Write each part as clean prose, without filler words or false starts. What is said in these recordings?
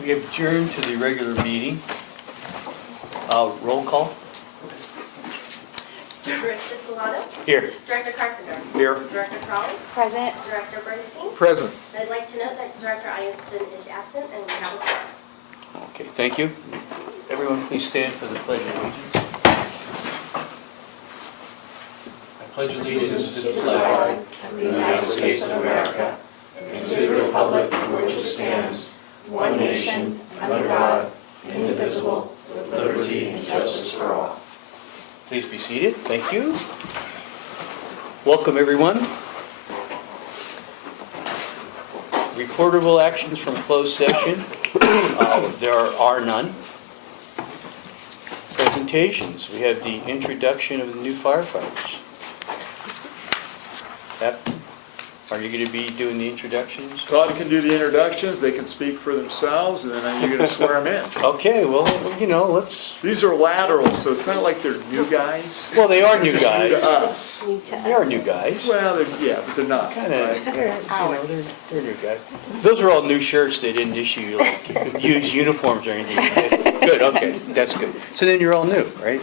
We have adjourned to the regular meeting. Roll call. Director Solano? Here. Director Carpenter? Here. Director Crawley? Present. Director Bernstein? Present. I'd like to note that Director Ianson is absent and we have a quorum. Okay, thank you. Everyone please stand for the Pledge of Allegiance. I pledge allegiance to the flag of the United States of America and to the republic for which it stands, one nation, under God, indivisible, with liberty and justice for all. Please be seated. Thank you. Welcome, everyone. Reportable actions from closed session. There are none. Presentations. We have the introduction of the new firefighters. Yep. Are you going to be doing the introductions? Todd can do the introductions, they can speak for themselves, and then you're gonna swear them in. Okay, well, let's... These are laterals, so it's not like they're new guys. Well, they are new They're new guys. to us. They are new guys. Well, yeah, but they're not. Kind of, right? they're new guys. Those are all new shirts. They didn't issue like used uniforms or anything. Good, okay, that's good. So then you're all new, right?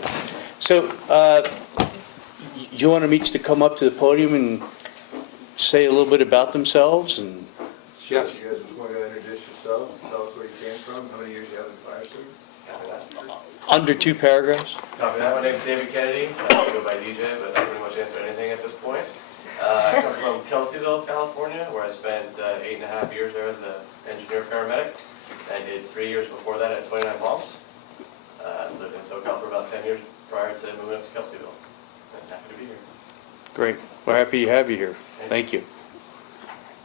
So, you want them each to come up to the podium and say a little bit about themselves and... Yes, you guys just want to introduce yourself, tell us where you came from, how many years you have in fire service? Copy that. Under 2 paragraphs? Copy that. My name's David Kennedy. I go by DJ, but I pretty much answer anything at this point. I come from Kelseyville, California, where I spent 8.5 years there as an engineer paramedic. I did 3 years before that at 29 Palms. Lived in SoCal for about 10 years prior to moving up to Kelseyville. And happy to be here. Great. We're happy to have you here. Thank you.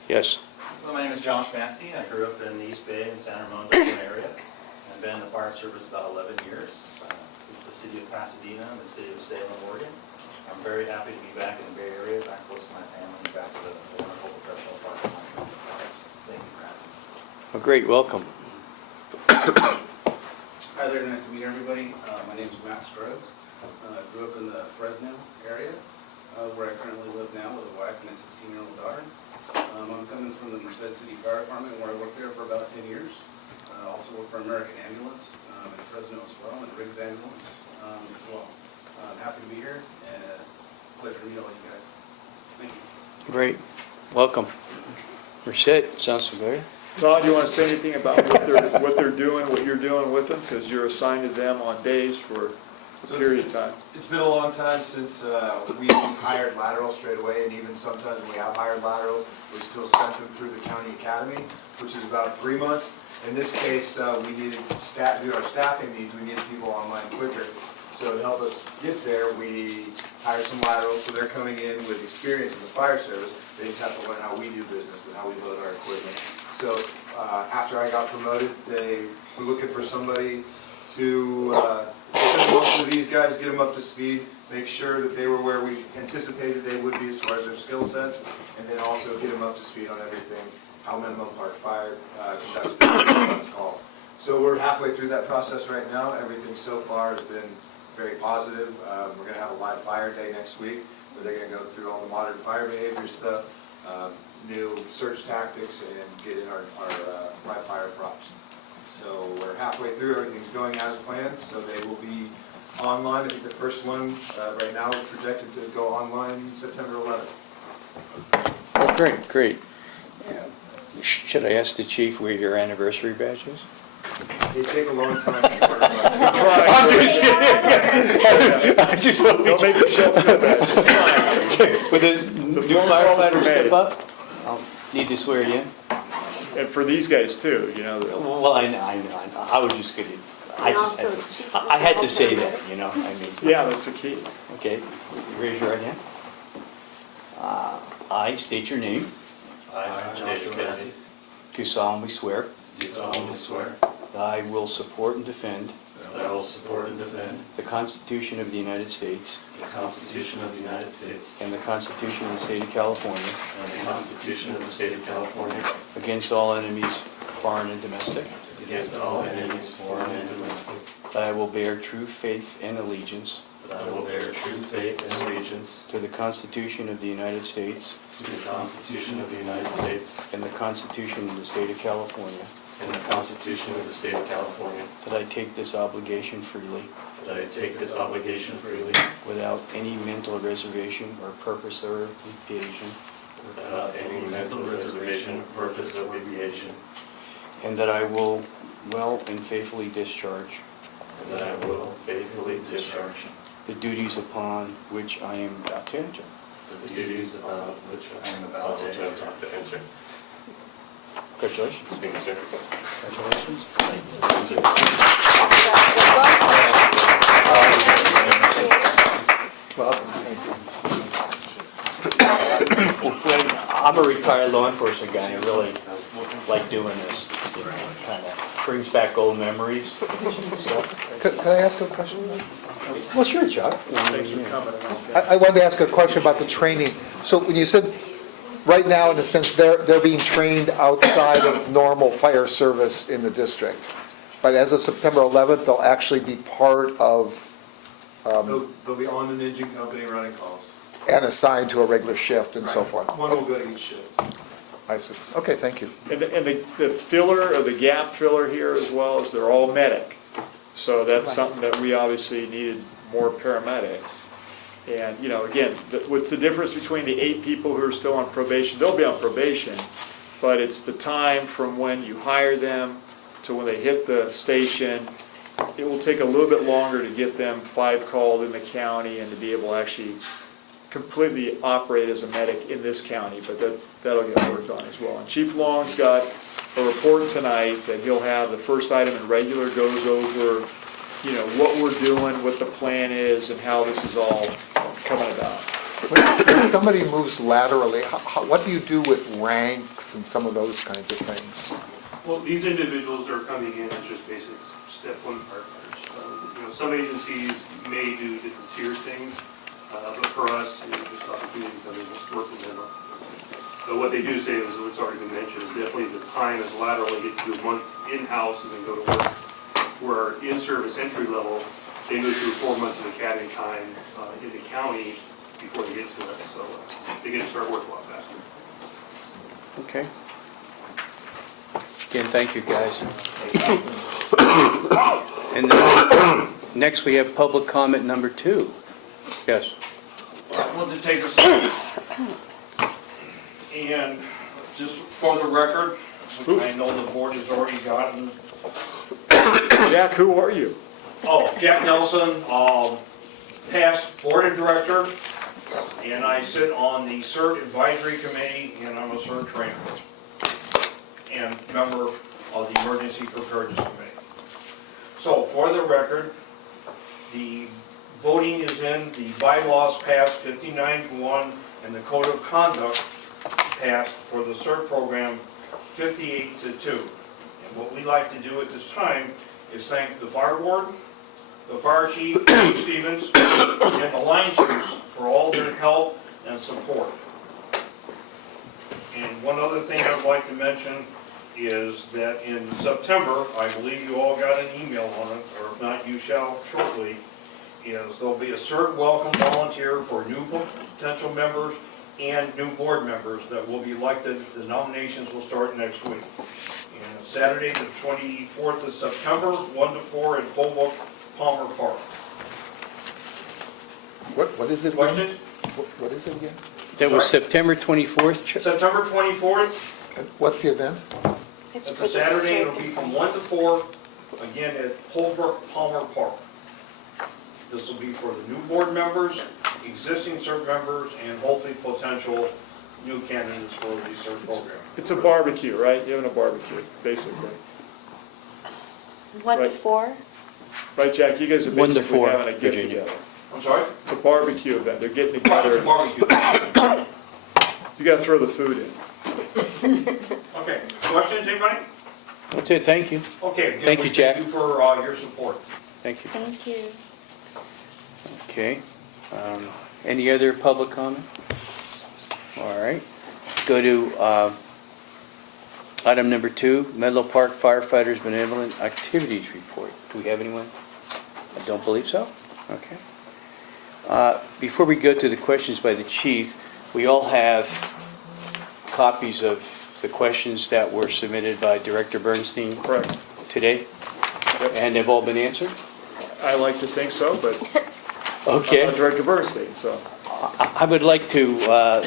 Yes. Well, my name is John Schmansky. I grew up in the East Bay and San Ramon area. I've been in the fire service about 11 years with the city of Pasadena and the city of Salem, Oregon. I'm very happy to be back in the Bay Area, back close to my family, back with a wonderful professional partner. Thank you for having me. Well, great. Welcome. Hi there, nice to meet everybody. My name is Matt Scruggs. I grew up in the Fresno area, where I currently live now with a wife and a 16-year-old daughter. I'm coming from the Merced City Fire Department, where I worked there for about 10 years. I also worked for American Ambulance in Fresno as well, and Riggs Ambulance as well. I'm happy to be here, and pleasure to meet all you guys. Thank you. Great. Welcome. Merced, sounds familiar. Todd, you wanna say anything about what they're doing, what you're doing with them? Because you're assigned to them on days for a period of time. It's been a long time since we hired laterals straight away, and even sometimes when we have hired laterals, we still sent them through the county academy, which is about 3 months. In this case, we needed due to our staffing needs, we needed people online quicker. So to help us get there, we hired some laterals, so they're coming in with experience in the fire service. They just have to learn how we do business and how we load our equipment. So after I got promoted, they were looking for somebody to work with these guys, get them up to speed, make sure that they were where we anticipated they would be as far as their skill sets, and then also get them up to speed on everything, how minimum part fire conducts business calls. So we're halfway through that process right now. Everything so far has been very positive. We're going to have a live fire day next week, where they're going to go through all the modern fire behavior stuff, new search tactics, and get in our live fire props. So we're halfway through, everything's going as planned, so they will be online. I think the first one right now is projected to go online September 11th. Oh, great, great. Should I ask the chief where your anniversary badge is? They take a long time to work on. I'm just kidding. I just Don't make yourself feel bad. With the new phone calls were firefighter made. step up, I'll need to swear you in. And for these guys too, you know. Well, I know. I was just kidding. I had to say that, you know, I mean. Yeah, that's the key. Okay, you raise your right hand. I state your name, I, David Kennedy, do solemnly swear do solemnly swear that I will support and defend that I will support and defend the Constitution of the United States the Constitution of the United States and the Constitution of the State of California and the Constitution of the State of California against all enemies, foreign and domestic, against all enemies, foreign and domestic, that I will bear true faith and allegiance that I will bear true faith and allegiance to the Constitution of the United States to the Constitution of the United States and the Constitution of the State of California, and the Constitution of the State of California, that I take this obligation freely that I take this obligation freely without any mental reservation or purpose or evasion, without any mental reservation, purpose, or deviation, and that I will well and faithfully discharge and that I will faithfully discharge the duties upon which I am about to enter. the duties upon which I am about to enter. Congratulations. Thank you, sir. Congratulations. I'm a retired law enforcement guy, and I really like doing this. Kind of brings back old memories. So, Could I ask a question? well, sure, Chuck. Thanks for coming. I wanted to ask a question about the training. So when you said, right now, in a sense, they're being trained outside of normal fire service in the district, but as of September 11th, they'll actually be part of, They'll be on an engine company running calls. and assigned to a regular shift and so forth. One will go to each shift. I see. Okay, thank you. And the filler, or the gap filler here as well, is they're all medic. So that's something that we obviously needed more paramedics. And, you know, again, what's the difference between the 8 people who are still on probation? They'll be on probation, but it's the time from when you hire them to when they hit the station. It will take a little bit longer to get them 5 called in the county and to be able to actually completely operate as a medic in this county, but that'll get worked on as well. And Chief Long's got a report tonight that he'll have. The first item in regular goes over, you know, what we're doing, what the plan is, and how this is all coming about. When somebody moves laterally, what do you do with ranks and some of those kinds of things? Well, these individuals are coming in as just basic step 1 firefighters. You know, some agencies may do different tier things, but for us, it's just opportunity to come in and work with them. But what they do say is, what's already been mentioned, is definitely the time is lateral. They get to do a month in-house and then go to work. Where in-service entry level, they go through 4 months of academy time in the county before they get to us. So they get to start work a lot faster. Okay. Again, thank you, guys. And next, we have public comment number 2. Yes. I want to take us, and just for the record, which I know the board has already gotten. Jack, who are you? Oh, Jack Nelson, past board of director, and I sit on the CERT advisory committee, and I'm a CERT trainer, and member of the emergency preparedness committee. So for the record, the voting is in, the bylaws passed 59-1, and the code of conduct passed for the CERT program 58-2. And what we'd like to do at this time is thank the fire warden, the fire chief, Chief Stevens, and the line chiefs for all their help and support. And one other thing I'd like to mention is that in September, I believe you all got an email on it, or if not, you shall shortly, is there'll be a CERT welcome volunteer for new potential members and new board members that will be elected. The nominations will start next week. And Saturday, the 24th of September, 1 to 4 in Holbrook Palmer Park. What is it again? Question? What is it again? That was September 24th? September 24th, And what's the event? it's a Saturday, it'll be from 1 to 4, again at Holbrook Palmer Park. This will be for the new board members, existing CERT members, and hopefully potential new candidates for the CERT program. It's a barbecue, right? You're having a barbecue, basically. 1 to Right. 4? Right, Jack? You guys are 1 to basically 4, having a Virginia. get-together. I'm sorry? It's a barbecue event. They're getting Right, together. it's a barbecue. You gotta throw the food in. Okay, questions, anybody? That's it, thank you. Okay. again, Thank you, we Jack. Thank you for your support. Thank you. Thank you. Okay. Any other public comment? All right. Let's go to item number 2, Menlo Park Firefighters Benevolent Activities Report. Do we have anyone? I don't believe so. Okay. Before we go to the questions by the chief, we all have copies of the questions that were submitted by Director Bernstein Correct. today? Yep. And they've all been answered? I like to think so, but I'm Okay. not Director Bernstein, so. I would like to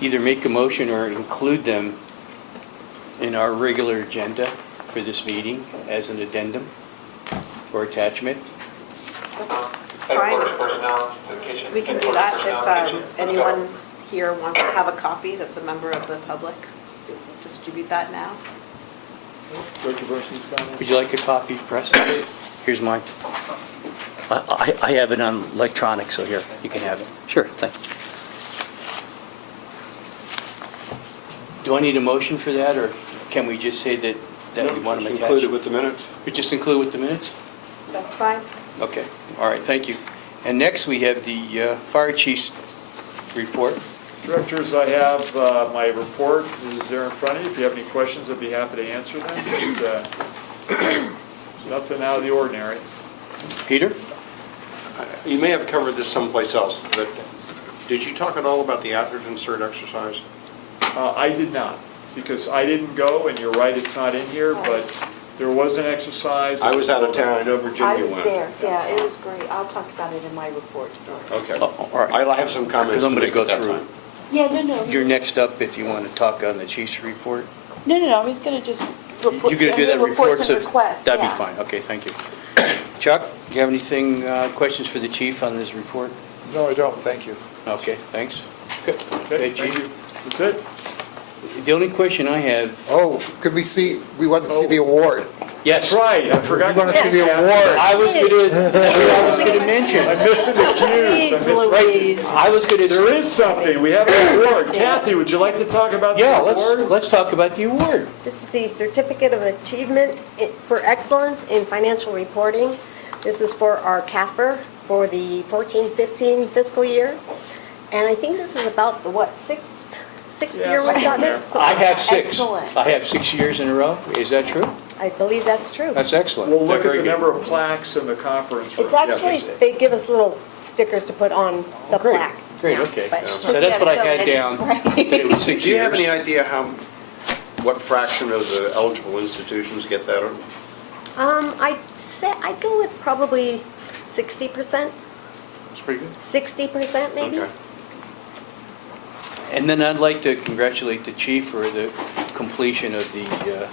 either make a motion or include them in our regular agenda for this meeting as an addendum or attachment. Fine. We can do that if anyone here wants to have a copy that's a member of the public. Distribute that now. Director Bernstein's comment? Would you like a copy, Press? Here's mine. I have it on electronic, so here, you can have it. Sure, thank you. Do I need a motion for that, or can we just say that we want them attached? Included with the minutes. We just include with the minutes? That's fine. Okay, all right, thank you. And next, we have the fire chief's report. Directors, I have my report is there in front of you. If you have any questions, I'd be happy to answer them. It's, nothing out of the ordinary. Peter? You may have covered this someplace else, but did you talk at all about the Atherton insert exercise? I did not, because I didn't go, and you're right, it's not in here, but there was an exercise. I was out of town, I know I Virginia was went. there, yeah, it was great. I'll talk about it in my report. Okay. Oh, all right. I'll have some comments Because to I'm going make to go at that through. time. Yeah, no. You're next up if you want to talk on the chief's report. No, I was gonna just report. You're going to do that reports and so requests, that'd be yeah. fine, okay, thank you. Chuck, do you have anything, questions for the chief on this report? No, I don't, thank you. Okay, thanks. Good. Okay, thank you. That's it. The only question I have, Oh, could we see, we want to see the award. yes. That's right, I forgot. We want to see the Yeah. award. I was going to mention. I missed the cues. Louise. I was going to. There is something, we have an award. Kathy, would you like to talk about the Yeah, award? let's talk about the award. This is the Certificate of Achievement for Excellence in Financial Reporting. This is for our CAFR for the 14-15 fiscal year. And I think this is about the, sixth Yeah, year we've something gotten there. it? I have 6. Excellent. I have 6 years in a row. Is that true? I believe that's true. That's excellent. We'll look at Very the good. number of plaques in the conference room. It's actually, they give us little stickers to put on the Great, plaque. great, now, okay. but- So that's what I had down, that it was 6 years. Do you have any idea what fraction of the eligible institutions get that? I'd go with probably 60%, That's pretty good. 60% maybe. Okay. And then I'd like to congratulate the chief for the completion of the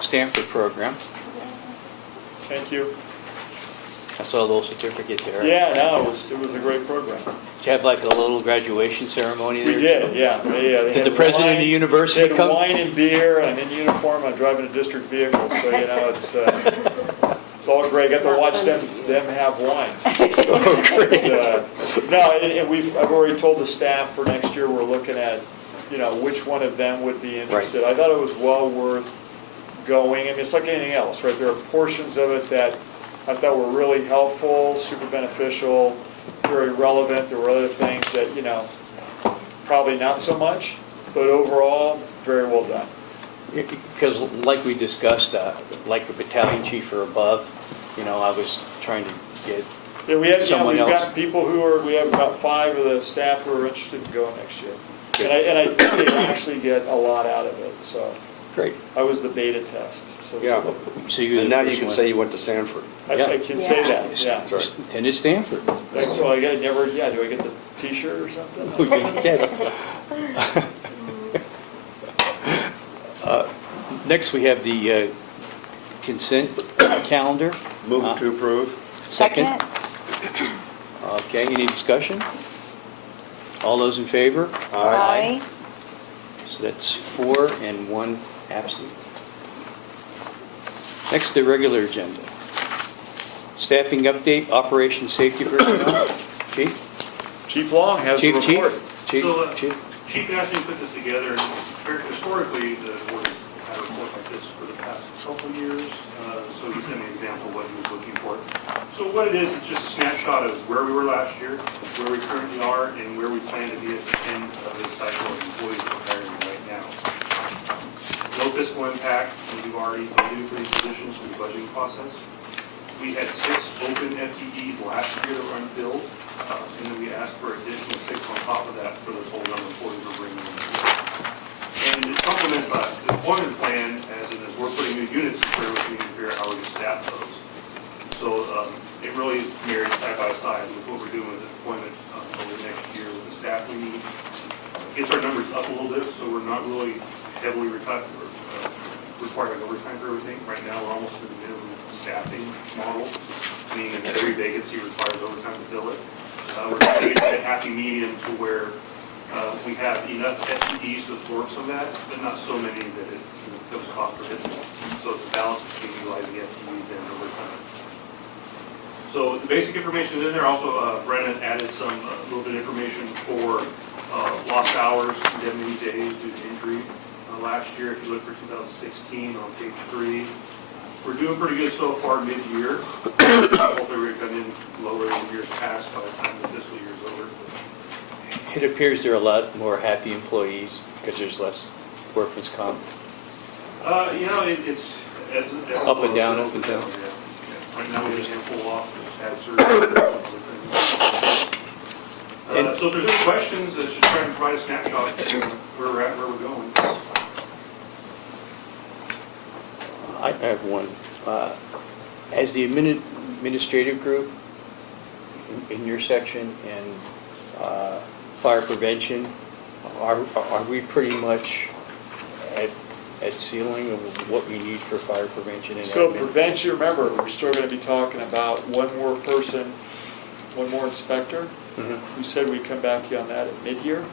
Stanford program. Thank you. I saw a little certificate there. Yeah, no, it was a great program. Did you have like a little graduation ceremony there? We did, yeah. They Did had the president of wine- the university they had come? wine and beer, I'm in uniform, I'm driving a district vehicle, so, it's all great, got to watch them have wine. Oh, But, no, and I've already told the staff for next year, we're looking at, which one of them would be interested. I thought it was well worth going, I mean, it's like anything else, right? There are portions of it that I thought were really helpful, super beneficial, very relevant. There were other things that, probably not so much, but overall, very well done. Because like we discussed, like a battalion chief or above, I was trying to get, Yeah, we have, Someone we've else. got people we have about 5 of the staff who are interested in going next year. And I think they actually get a lot out of it, so great. I was the beta test, so. Yeah. So you're And the now you first can one. say you went to Stanford. I can say that, yeah. That's right. Attended Stanford. Well, I gotta never, do I get the t-shirt or something? We can get it. Next, we have the consent calendar. Move to approve. Second. Okay, any discussion? All those in favor? Aye. So that's 4 and 1 absent. Next, the regular agenda. Staffing update, operation safety personnel. Chief? Chief Long has the Chief, report. Chief? So, Chief? Chief asked me to put this together, and historically, the board has had a report like this for the past couple of years, so he sent me an example of what he was looking for. So what it is, it's just a snapshot of where we were last year, where we currently are, and where we plan to be at the end of this cycle of employees we're hiring right now. No fiscal impact, we've already budgeted for these positions through the budgeting process. We had 6 open FTEs last year that were unfilled, and then we asked for additional 6 on top of that for the total number of employees we're bringing in. and it complements the deployment plan, as in, as we're putting new units in service, we need to figure out how we can staff those. So it really is married side by side with what we're doing with the deployment over the next year with the staff we need. Gets our numbers up a little bit, so we're not really heavily requiring overtime for everything. Right now, we're almost at the minimum staffing model, meaning that every vacancy requires overtime to fill it. We're trying to get to a happy medium to where we have enough FTEs to absorb some of that, but not so many that it becomes cost prohibitive. So it's a balance between utilizing FTEs and overtime. So the basic information is in there. Also, Brennan added some little bit of information for lost hours, indemnity days due to injury. Last year, if you look for 2016 on page 3, we're doing pretty good so far mid-year. Hopefully we're going to come in lower than years past by the time the fiscal year is over. It appears there are a lot more happy employees because there's less workman's comp. You know, it's as Up and down, up and down. Yeah. Right now we just handful off, had surgery. So if there's any questions, let's just try and provide a snapshot of where we're at, where we're going. I have one. As the administrative group in your section and fire prevention, are we pretty much at ceiling of what we need for fire prevention and So admin? prevention, remember, we're still gonna be talking about one more person, one more inspector. Mhm. We said we'd come back to you on that at mid-year.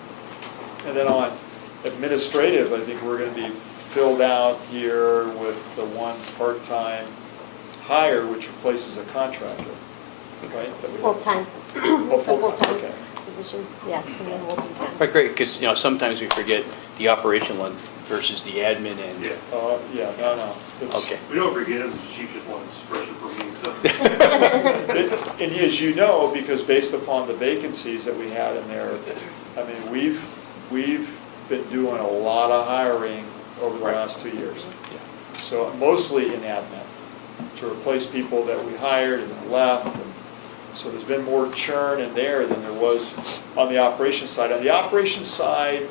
And then on administrative, I think we're gonna be filled out here with the one part-time hire, which replaces a contractor, right? That we- Full-time. Oh, It's a full-time, full-time okay. position, yes, and then we'll be done. Right, great, because, sometimes we forget the operational one versus the admin and. Yeah. Yeah, no. It's- Okay. We don't forget it, the chief just wants expression for me, so. And as you know, because based upon the vacancies that we had in there, I mean, we've been doing a lot of hiring over the Right. last 2 years. Yeah. So mostly in admin, to replace people that we hired and then left. And so there's been more churn in there than there was on the operations side. On the operations side,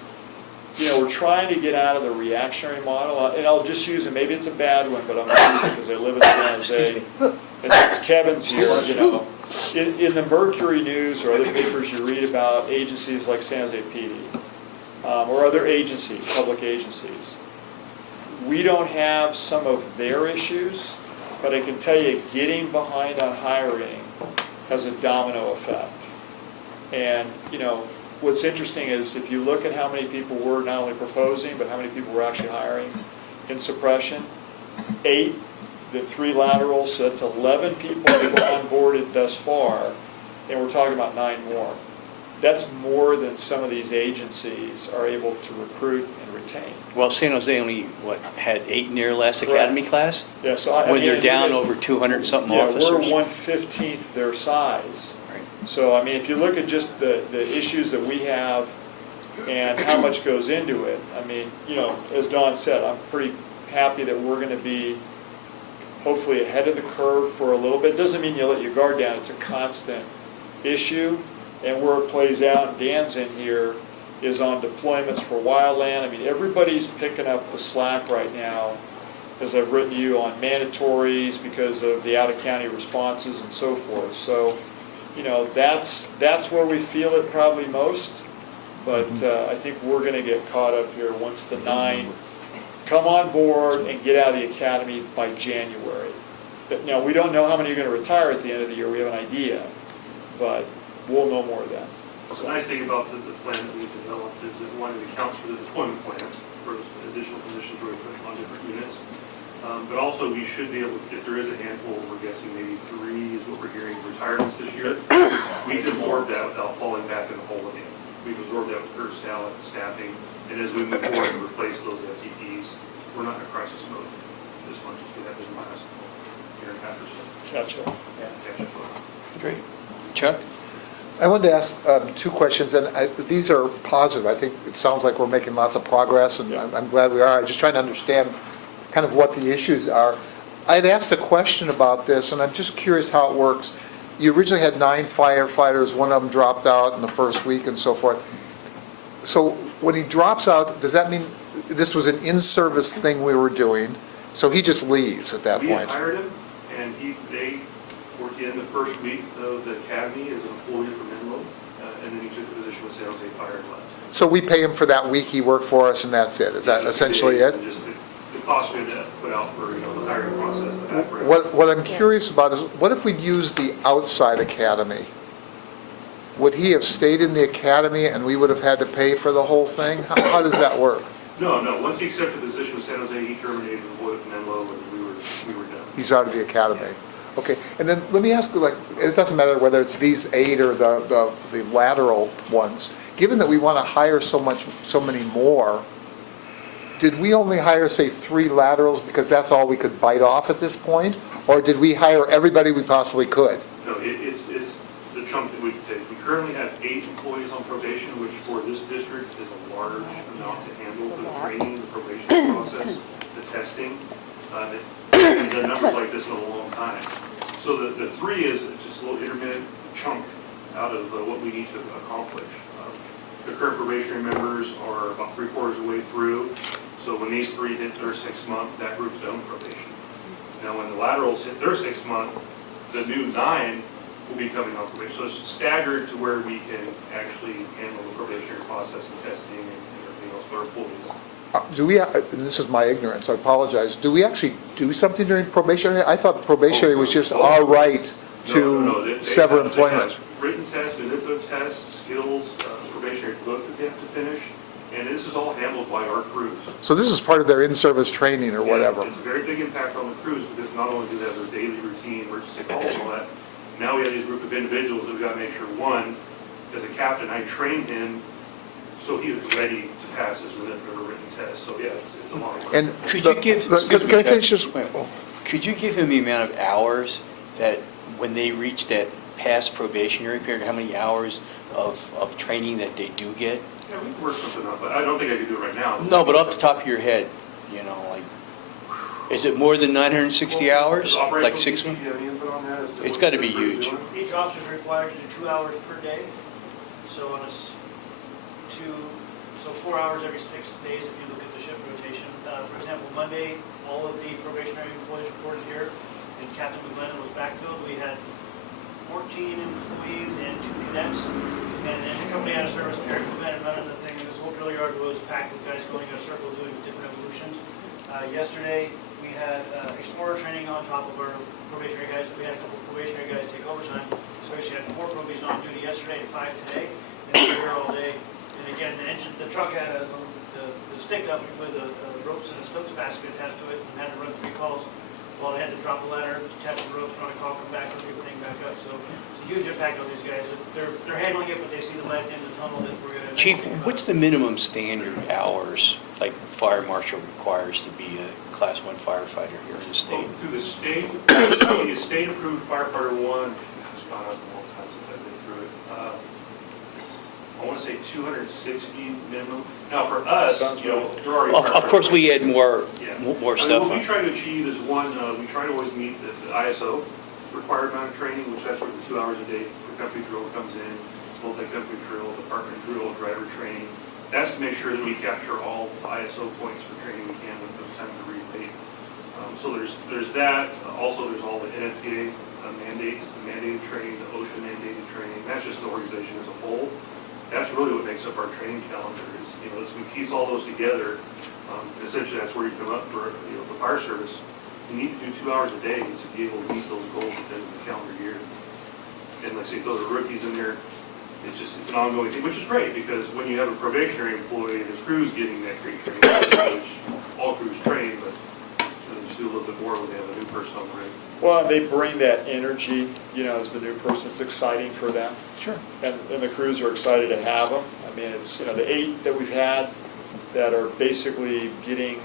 we're trying to get out of the reactionary model, and I'll just use it, maybe it's a bad one, but I'm going to use it because I live in San Jose. And since Kevin's here, in the Mercury News or other papers you read about agencies like San Jose PD, or other agencies, public agencies. We don't have some of their issues, but I can tell you, getting behind on hiring has a domino effect. And, what's interesting is if you look at how many people we're not only proposing, but how many people we're actually hiring in suppression, 8, the 3 laterals, so that's 11 people that have onboarded thus far, and we're talking about 9 more. That's more than some of these agencies are able to recruit and retain. Well, San Jose only, had 8 in their last Correct. academy class? Yeah, so I When mean, they're down it- over 200-something Yeah, officers? we're 1/15 their size. Right. So, I mean, if you look at just the issues that we have and how much goes into it, I mean, as Don said, I'm pretty happy that we're gonna be hopefully ahead of the curve for a little bit. Doesn't mean you let your guard down, it's a constant issue. And where it plays out, and Dan's in here, is on deployments for wildland. I mean, everybody's picking up the slack right now, as I've written to you, on mandatories because of the out-of-county responses and so forth. So, that's where we feel it probably most. But I think we're gonna get caught up here once the 9 come on board and get out of the academy by January. But, now, we don't know how many are gonna retire at the end of the year, we have an idea, but we'll know more then. The nice thing about the plan that we've developed is that one, it accounts for the deployment plan for additional positions where we put on different units. But also, we should be able, if there is a handful, we're guessing maybe 3 is what we're hearing retirements this year. We've absorbed that without falling back in the hole again. We've absorbed that with current staffing, and as we move forward and replace those FTEs, we're not in a crisis mode as much as we have been in the last year and a half or so. Gotcha. Catch up. Great. Chuck? I wanted to ask 2 questions, and these are positive. I think it sounds like we're making lots of progress, and I'm glad we are. I'm just trying to understand kind of what the issues are. I had asked a question about this, and I'm just curious how it works. You originally had 9 firefighters, one of them dropped out in the first week and so forth. So when he drops out, does that mean this was an in-service thing we were doing, so he just leaves at that We had point? hired him, and they worked in the first week of the academy as an employee from Menlo, and then he took the position with San Jose Fire and left. So we pay him for that week he worked for us, and that's it? Is that essentially it? Just the cost we had to put out for, the hiring process, the background. What I'm curious about is, what if we'd used the outside academy? Would he have stayed in the academy and we would have had to pay for the whole thing? How does that work? No, once he accepted the position with San Jose, he terminated the employee with Menlo, and we were done. He's out of the academy. Okay, and then let me ask you, like, it doesn't matter whether it's these 8 or the lateral ones. Given that we want to hire so many more, did we only hire, say, 3 laterals because that's all we could bite off at this point? Or did we hire everybody we possibly could? No, it's the chunk that we could take. We currently have 8 employees on probation, which for this district is a large amount to handle for the training, the probation process, the testing. They've done numbers like this in a long time. So the 3 is just a little intermittent chunk out of what we need to accomplish. The current probationary members are about 3/4 of the way through, so when these 3 hit their 6th month, that group's done with probation. Now, when the laterals hit their 6th month, the new 9 will be coming off probation. So it's staggered to where we can actually handle the probationary process and testing and everything else for our employees. Do we, this is my ignorance, I apologize, do we actually do something during probationary? I thought probationary was just our right No, to they sever have employment. written tests, manipulative tests, skills, probationary book that they have to finish, and this is all handled by our crews. So this is part of their in-service training or whatever? And it's a very big impact on the crews, because not only do they have their daily routine, emergency calls and all that, now we have these group of individuals that we gotta make sure, one, as a captain, I trained him so he was ready to pass his written test, so yeah, it's a lot of work. And Could you give, Can I finish this? could you give him the amount of hours that, when they reach that past probationary period, how many hours of training that they do get? Yeah, we can work something up, but I don't think I could do it right now. No, but off the top of your head, like, is it more than 960 hours? Like 6 Do months? you have any input on that? as to It's what gotta they're be huge. doing? Each officer is required to do 2 hours per day, so so 4 hours every 6 days if you look at the shift rotation. For example, Monday, all of the probationary employees reported here, and Captain McGlennon was backfilled. We had 14 employees and 2 cadets, and the company out of service, Eric McGlennon running the thing, and this whole drill yard was packed with guys going in a circle doing different evolutions. Yesterday, we had explorer training on top of our probationary guys. We had a couple of probationary guys take overtime, so we actually had 4 probies on duty yesterday and 5 today, and we were here all day. And again, the truck had the stick up with the ropes and a Stokes basket attached to it, and had to run 3 calls. Well, they had to drop the ladder, attach the ropes, run a call, come back, and bring everything back up. So it's a huge impact on these guys. They're handling it, but they see the light in the tunnel that we're going to. Chief, what's the minimum standard hours, like the fire marshal requires to be a Class 1 firefighter here in the state? Through the state, the state-approved firefighter 1, it's gone up a long time since I've been through it. I want to say 260 minimum. Now, for us, there are. Of course, we had more stuff What we on. try to achieve is, one, we try to always meet the ISO required amount of training, which that's where the 2 hours a day for company drill comes in, multi-company drill, department drill, driver training. That's to make sure that we capture all ISO points for training we can with those time to relate. So there's that. Also, there's all the NFPA mandates, the mandated training, the OSHA mandated training. That's just the organization as a whole. That's really what makes up our training calendar is, as we piece all those together, essentially that's where you come up for, the fire service. You need to do 2 hours a day to be able to meet those goals within the calendar year. And like I say, those are rookies in there. It's an ongoing thing, which is great, because when you have a probationary employee, the crew's getting that great training, which all crews train, but they just do a little bit more when they have a new person on the rig. Well, they bring that energy, as the new person. It's exciting for them. Sure. And the crews are excited to have them. I mean, it's, the 8 that we've had that are basically getting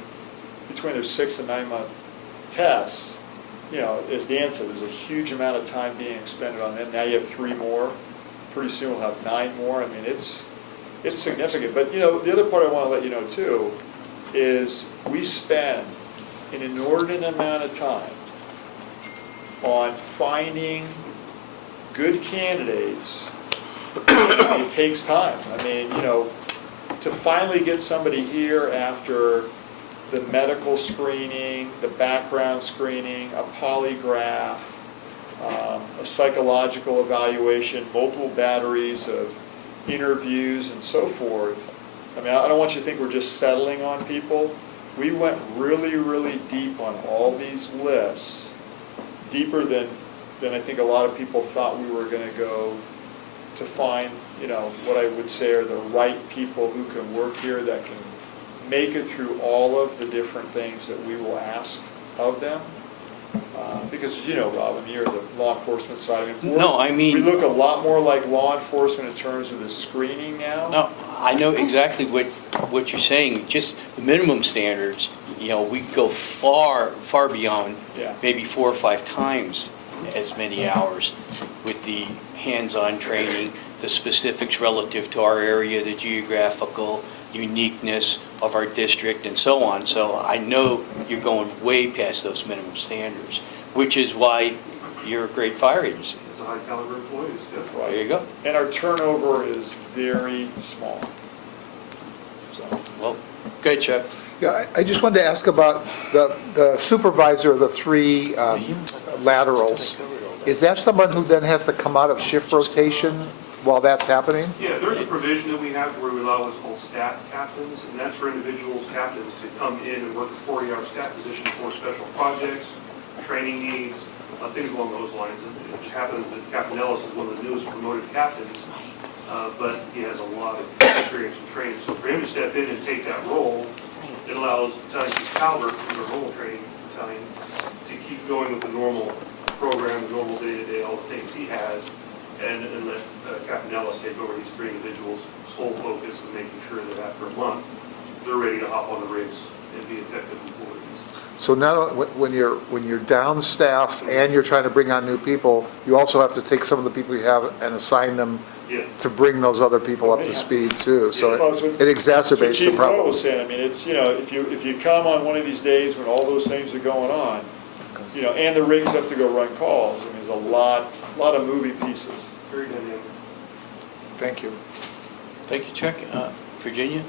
between their 6 and 9 month tests, as Dan said, there's a huge amount of time being expended on them. Now you have 3 more. Pretty soon we'll have 9 more. I mean, it's significant. But, the other part I want to let you know too is we spend an inordinate amount of time on finding good candidates. It takes time. I mean, to to finally get somebody here after the medical screening, the background screening, a polygraph, a psychological evaluation, multiple batteries of interviews and so forth. I mean, I don't want you to think we're just settling on people. We went really, really deep on all these lists, deeper than I think a lot of people thought we were gonna go to find, you know, what I would say are the right people who can work here, that can make it through all of the different things that we will ask of them. Because, you know, Rob, I mean, you're the law enforcement side. I mean, No, I mean- we look a lot more like law enforcement in terms of the screening now. No, I know exactly what you're saying, just the minimum standards, you know, we go far, far beyond, Yeah. maybe 4 or 5 times as many hours with the hands-on training, the specifics relative to our area, the geographical uniqueness of our district and so on. So I know you're going way past those minimum standards, which is why you're a great fire agency. It's a high caliber employees, yeah. Right. There you go. And our turnover is very small. So, Well, good, Chuck. Yeah, I just wanted to ask about the supervisor of the 3 laterals. Is that someone who then has to come out of shift rotation while that's happening? Yeah, there's a provision that we have where we allow what's called staff captains, and that's for individuals, captains, to come in and work a 40-hour staff position for special projects, training needs, things along those lines. And it just happens that Captain Ellis is one of the newest promoted captains, but he has a lot of experience and training. So for him to step in and take that role, it allows Battalion Chief Calvert, who's our normal training battalion, to keep going with the normal program, the normal day-to-day, all the things he has, and let Captain Ellis take over these 3 individuals' sole focus of making sure that after a month, they're ready to hop on the rigs and be effective employees. So now, when you're down staff and you're trying to bring on new people, you also have to take some of the people you have and assign them Yeah. to bring those other people up to speed too. So Well, so- it exacerbates the Chief Crowe problem. was saying, I mean, it's, you know, if you come on one of these days when all those things are going on, you know, and the rigs have to go run calls, I mean, there's a lot of moving pieces. Very dynamic. Thank you. Thank you, Chuck. Virginia?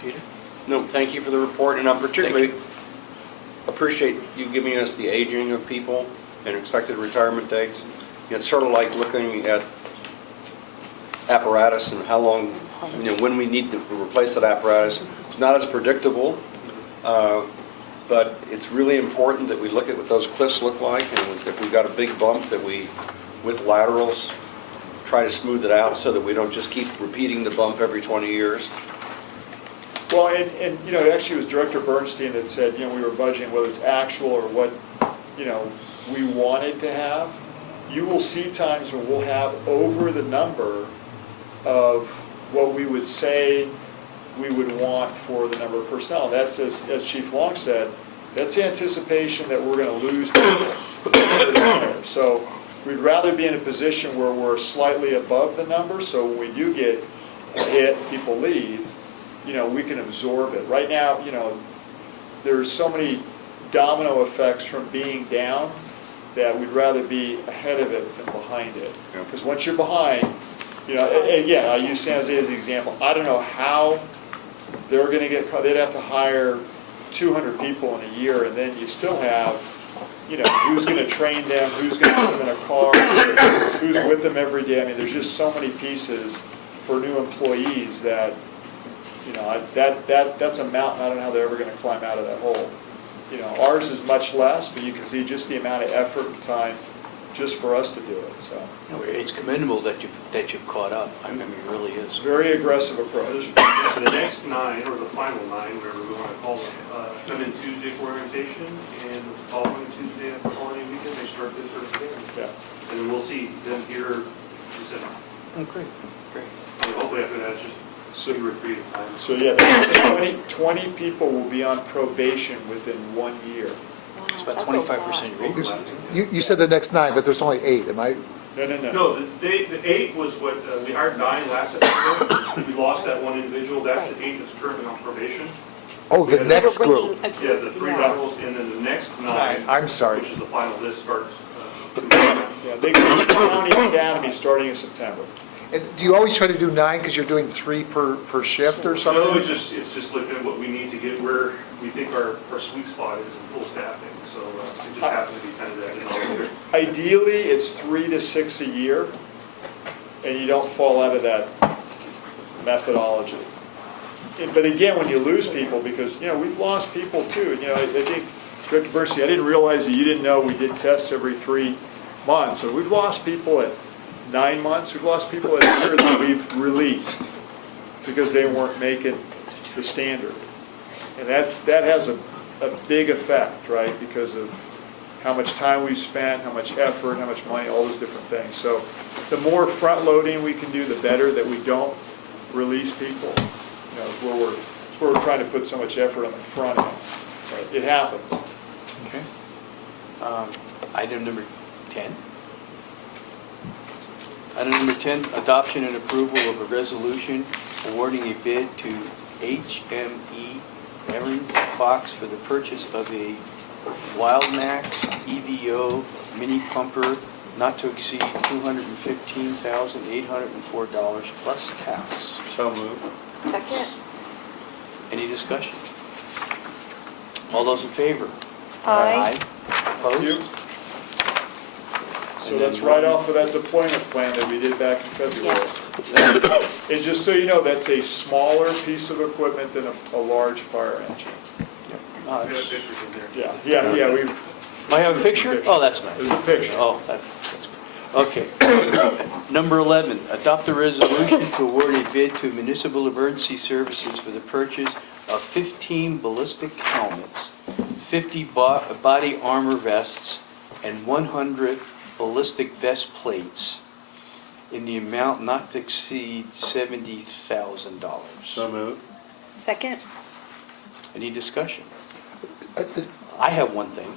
Peter? No, thank you for the report, and I particularly appreciate you giving us the aging of people and expected retirement dates. It's sort of like looking at apparatus and how long, you know, when we need to replace that apparatus. It's not as predictable, but it's really important that we look at what those cliffs look like, and if we've got a big bump, that we, with laterals, try to smooth it out so that we don't just keep repeating the bump every 20 years. Well, and, you know, actually it was Director Bernstein that said, you know, we were budgeting whether it's actual or what, you know, we wanted to have. You will see times when we'll have over the number of what we would say we would want for the number of personnel. That's, as Chief Long said, that's anticipation that we're gonna lose people. So we'd rather be in a position where we're slightly above the number, so when we do get a hit, people leave, you know, we can absorb it. Right now, you know, there's so many domino effects from being down that we'd rather be ahead of it than behind it. Because once you're behind, you know, again, I use San Jose as an example. I don't know how they're gonna get, they'd have to hire 200 people in a year, and then you still have, you know, who's gonna train them, who's gonna put them in a car, who's with them every day. I mean, there's just so many pieces for new employees that, you know, that's a mountain. I don't know how they're ever gonna climb out of that hole. You know, ours is much less, but you can see just the amount of effort and time just for us to do it, so. No, it's commendable that you've caught up. I mean, it really is. Very aggressive approach. The next 9, or the final 9, whatever we want to call them, come in Tuesday for orientation, and the following Tuesday after holiday weekend, they start this Thursday. Yeah. And then we'll see them here in December. Oh, great, great. And hopefully after that, it's just 2 or 3 at a time. So, yeah, 20 people will be on probation within 1 year. It's about That's a lot. 25% rate. You said the next 9, but there's only 8, am I? No. No, the 8 was what, we hired 9 last September. We lost that one individual. That's the 8 that's currently on probation. Oh, the next We're group. bringing a Yeah, the group, 3 yeah. laterals, and then the next 9. I'm sorry. Which is the final list starts. Yeah, they counting academy starting in September. And do you always try to do 9 because you're doing 3 per shift or something? No, it's just looking at what we need to get where we think our sweet spot is in full staffing, so it just happened to be kind of that denominator. Ideally, it's 3 to 6 a year, and you don't fall out of that methodology. But again, when you lose people, because, we've lost people too, I think, Director Bercy, I didn't realize that you didn't know we did tests every 3 months, so we've lost people at 9 months, we've lost people at a year that we've released because they weren't making the standard. And that has a big effect, right, because of how much time we've spent, how much effort, how much money, all those different things. So the more front loading we can do, the better, that we don't release people. Is where we're trying to put so much effort on the front end. Right? It happens. Okay. Item number 10. Item number 10, adoption and approval of a resolution awarding a bid to HME Aaron's Fox for the purchase of a Wildmax EVO mini pumper not to exceed $215,804 plus tax. So moved. Second? Any discussion? All those in favor? Aye. Thank you. Opposed? So And that's then right one- off of that deployment plan that we did back in February. And just so you know, that's a smaller piece of equipment than a large fire engine. Yep. We have pictures in there. Yeah, we, I have a picture? Oh, that's nice. there's a picture. Oh, that's good. Okay. Number 11, adopt a resolution to award a bid to Municipal Emergency Services for the purchase of 15 ballistic helmets, 50 body armor vests, and 100 ballistic vest plates in the amount not to exceed $70,000. So moved. Second? Any discussion? Uh, I have one thing.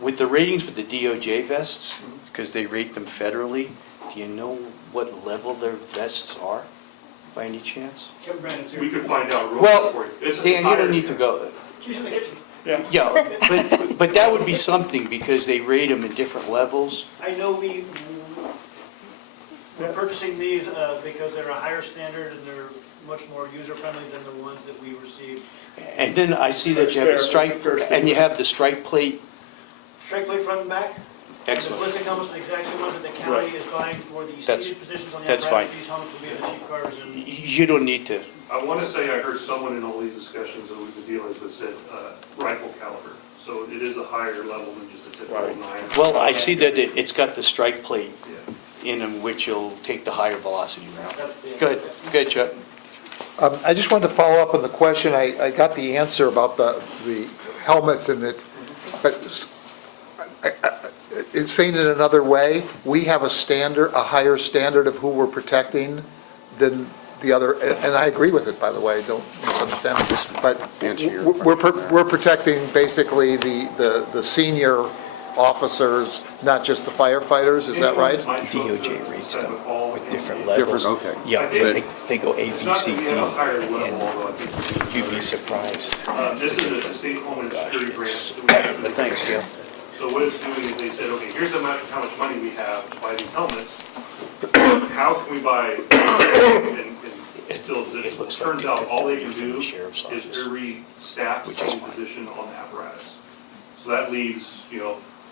With the ratings with the DOJ vests, because they rate them federally, do you know what level their vests are, by any chance? Kevin Brandon's here. We could find out real Well, quick for you. It's Dan, you higher don't need to here. go. She's in the kitchen. Yeah. Yeah, but that would be something, because they rate them in different levels. I know we're purchasing these because they're a higher standard and they're much more user-friendly than the ones that we received. And then I see that you have the That's strike, fair, that's fair. and you have the strike plate. Strike plate front and back. Excellent. The ballistic helmets are the exact same ones that the county Right. is buying for the That's- seated positions on the that's apparatus. fine. These helmets will be in the chief cars and. You don't need to, I want to say I heard someone in all these discussions that we've been dealing with said rifle caliber. So it is a higher level than just a typical Right. 9. well, I see that it's got the strike plate Yeah. in them, which will take the higher velocity round. That's the. Good, Chuck. I just wanted to follow up on the question. I got the answer about the helmets and that, but it's saying it another way, we have a higher standard of who we're protecting than the other, and I agree with it, by the way, don't misunderstand this, but Answer your we're protecting basically the senior officers, not just the firefighters, is that right? DOJ rates them with different Different, levels. okay. Yeah, they go A, It's B, not C, that D, we have a higher level, and although I think. you'd be surprised. This is a state homeland security grant that we have. But thanks, Joe. So what it's doing is they said, okay, here's how much money we have to buy these helmets. How can we buy and fill It positions? looks like Turns they out took all they the can money from do the sheriff's is office, every staff which is same fine. position on the apparatus. So that leaves,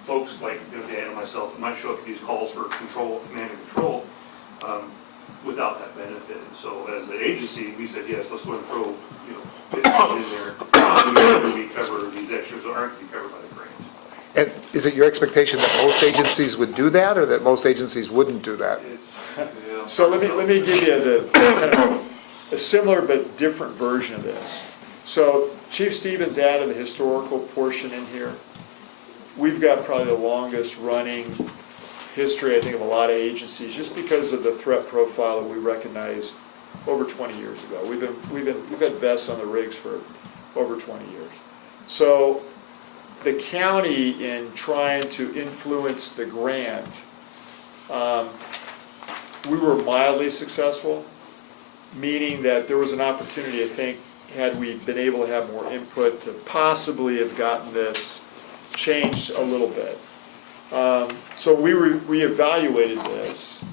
folks like Dan and myself that might show up to these calls for command and control, without that benefit. And so as an agency, we said, yes, let's go and throw, bits in there, and we cover these extras that aren't to be covered by the grant. And is it your expectation that most agencies would do that, or that most agencies wouldn't do that? So let me give you the kind of a similar but different version of this. So Chief Stevens added the historical portion in here. We've got probably the longest running history, I think, of a lot of agencies, just because of the threat profile that we recognized over 20 years ago. We've had vests on the rigs for over 20 years. So the county, in trying to influence the grant, we were mildly successful, meaning that there was an opportunity, I think, had we been able to have more input, to possibly have gotten this changed a little bit. So we evaluated this,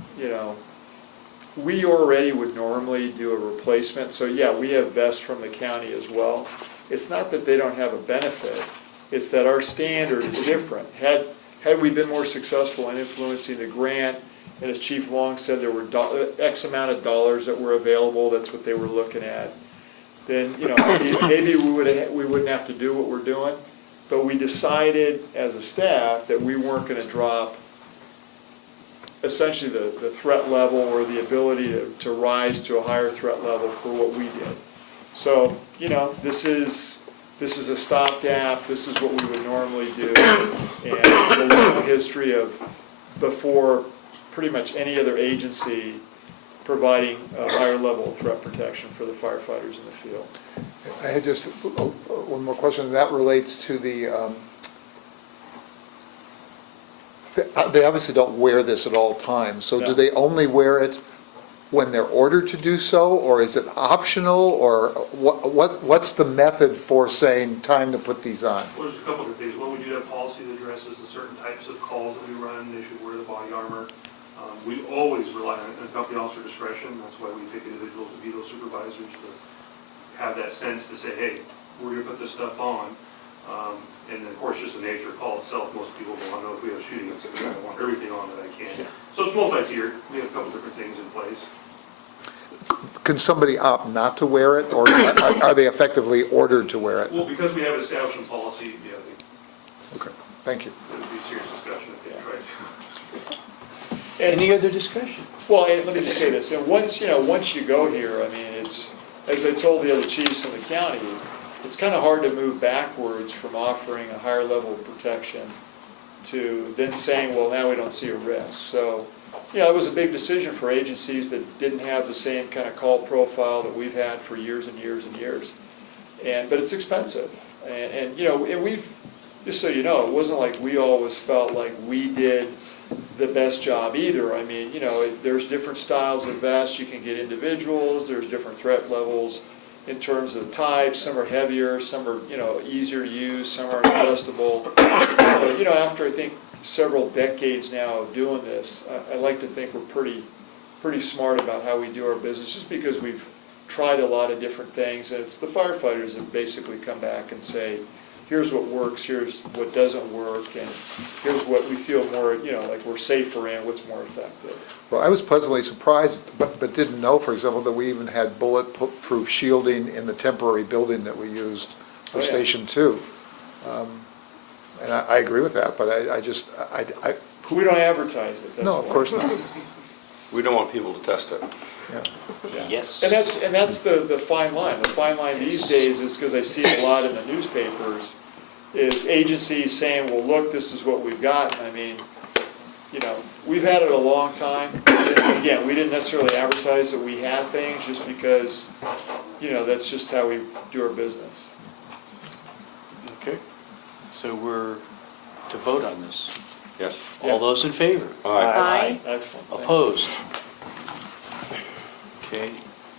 we already would normally do a replacement, so yeah, we have vests from the county as well. It's not that they don't have a benefit, it's that our standard is different. Had we been more successful in influencing the grant, and as Chief Long said, there were X amount of dollars that were available, that's what they were looking at, then, you know, maybe we wouldn't have to do what we're doing, but we decided as a staff that we weren't gonna drop essentially the threat level or the ability to rise to a higher threat level for what we did. So, you know, this is a stopgap, this is what we would normally do, and a long history of before pretty much any other agency providing a higher level of threat protection for the firefighters in the field. I had just one more question, and that relates to they obviously don't wear this at all times, so do No. they only wear it when they're ordered to do so, or is it optional, or what's the method for saying, time to put these on? Well, there's a couple of things. One, we do have policy that addresses the certain types of calls that we run. They should wear the body armor. We always rely on company officer discretion. That's why we pick individuals to be those supervisors to have that sense to say, hey, we're gonna put this stuff on. And then, of course, just the nature of call itself, most people want to know if we have shooting incidents. I want everything on that I can. So it's multi-tiered. We have a couple different things in place. Can somebody opt not to wear it, or are they effectively ordered to wear it? Well, because we have an establishment policy, yeah, it Okay, thank you. would be a serious discussion if they tried to. Any other discussion? Well, and let me just say this, and once you go here, I mean, it's, as I told the other chiefs in the county, it's kind of hard to move backwards from offering a higher level of protection to then saying, well, now we don't see a risk. So, yeah, it was a big decision for agencies that didn't have the same kind of call profile that we've had for years and years and years. But it's expensive. And you know, and we've, just so you know, it wasn't like we always felt like we did the best job either. I mean, you know, there's different styles of vests. You can get individuals. There's different threat levels in terms of types. Some are heavier, some are, you know, easier to use, some are adjustable. So, you know, after I think several decades now of doing this, I like to think we're pretty smart about how we do our business, just because we've tried a lot of different things, and it's the firefighters that basically come back and say, here's what works, here's what doesn't work, and here's what we feel more, you know, like we're safer in, what's more effective. Well, I was pleasantly surprised, but didn't know, for example, that we even had bulletproof shielding in the temporary building that we used for Oh, yeah. Station 2. And I agree with that, but We don't advertise it, that's no, of why. course not. We don't want people to test it. Yeah. Yeah. Yes. And that's the fine line. The fine line these days is, because I see it a lot in the newspapers, is agencies saying, well, look, this is what we've got. And I mean, you know, we've had it a long time. Again, we didn't necessarily advertise that we had things, just because, you know, that's just how we do our business. Okay, so we're to vote on this. Yes. All those in favor? All right. Aye. Excellent. Thank you. Opposed? Okay,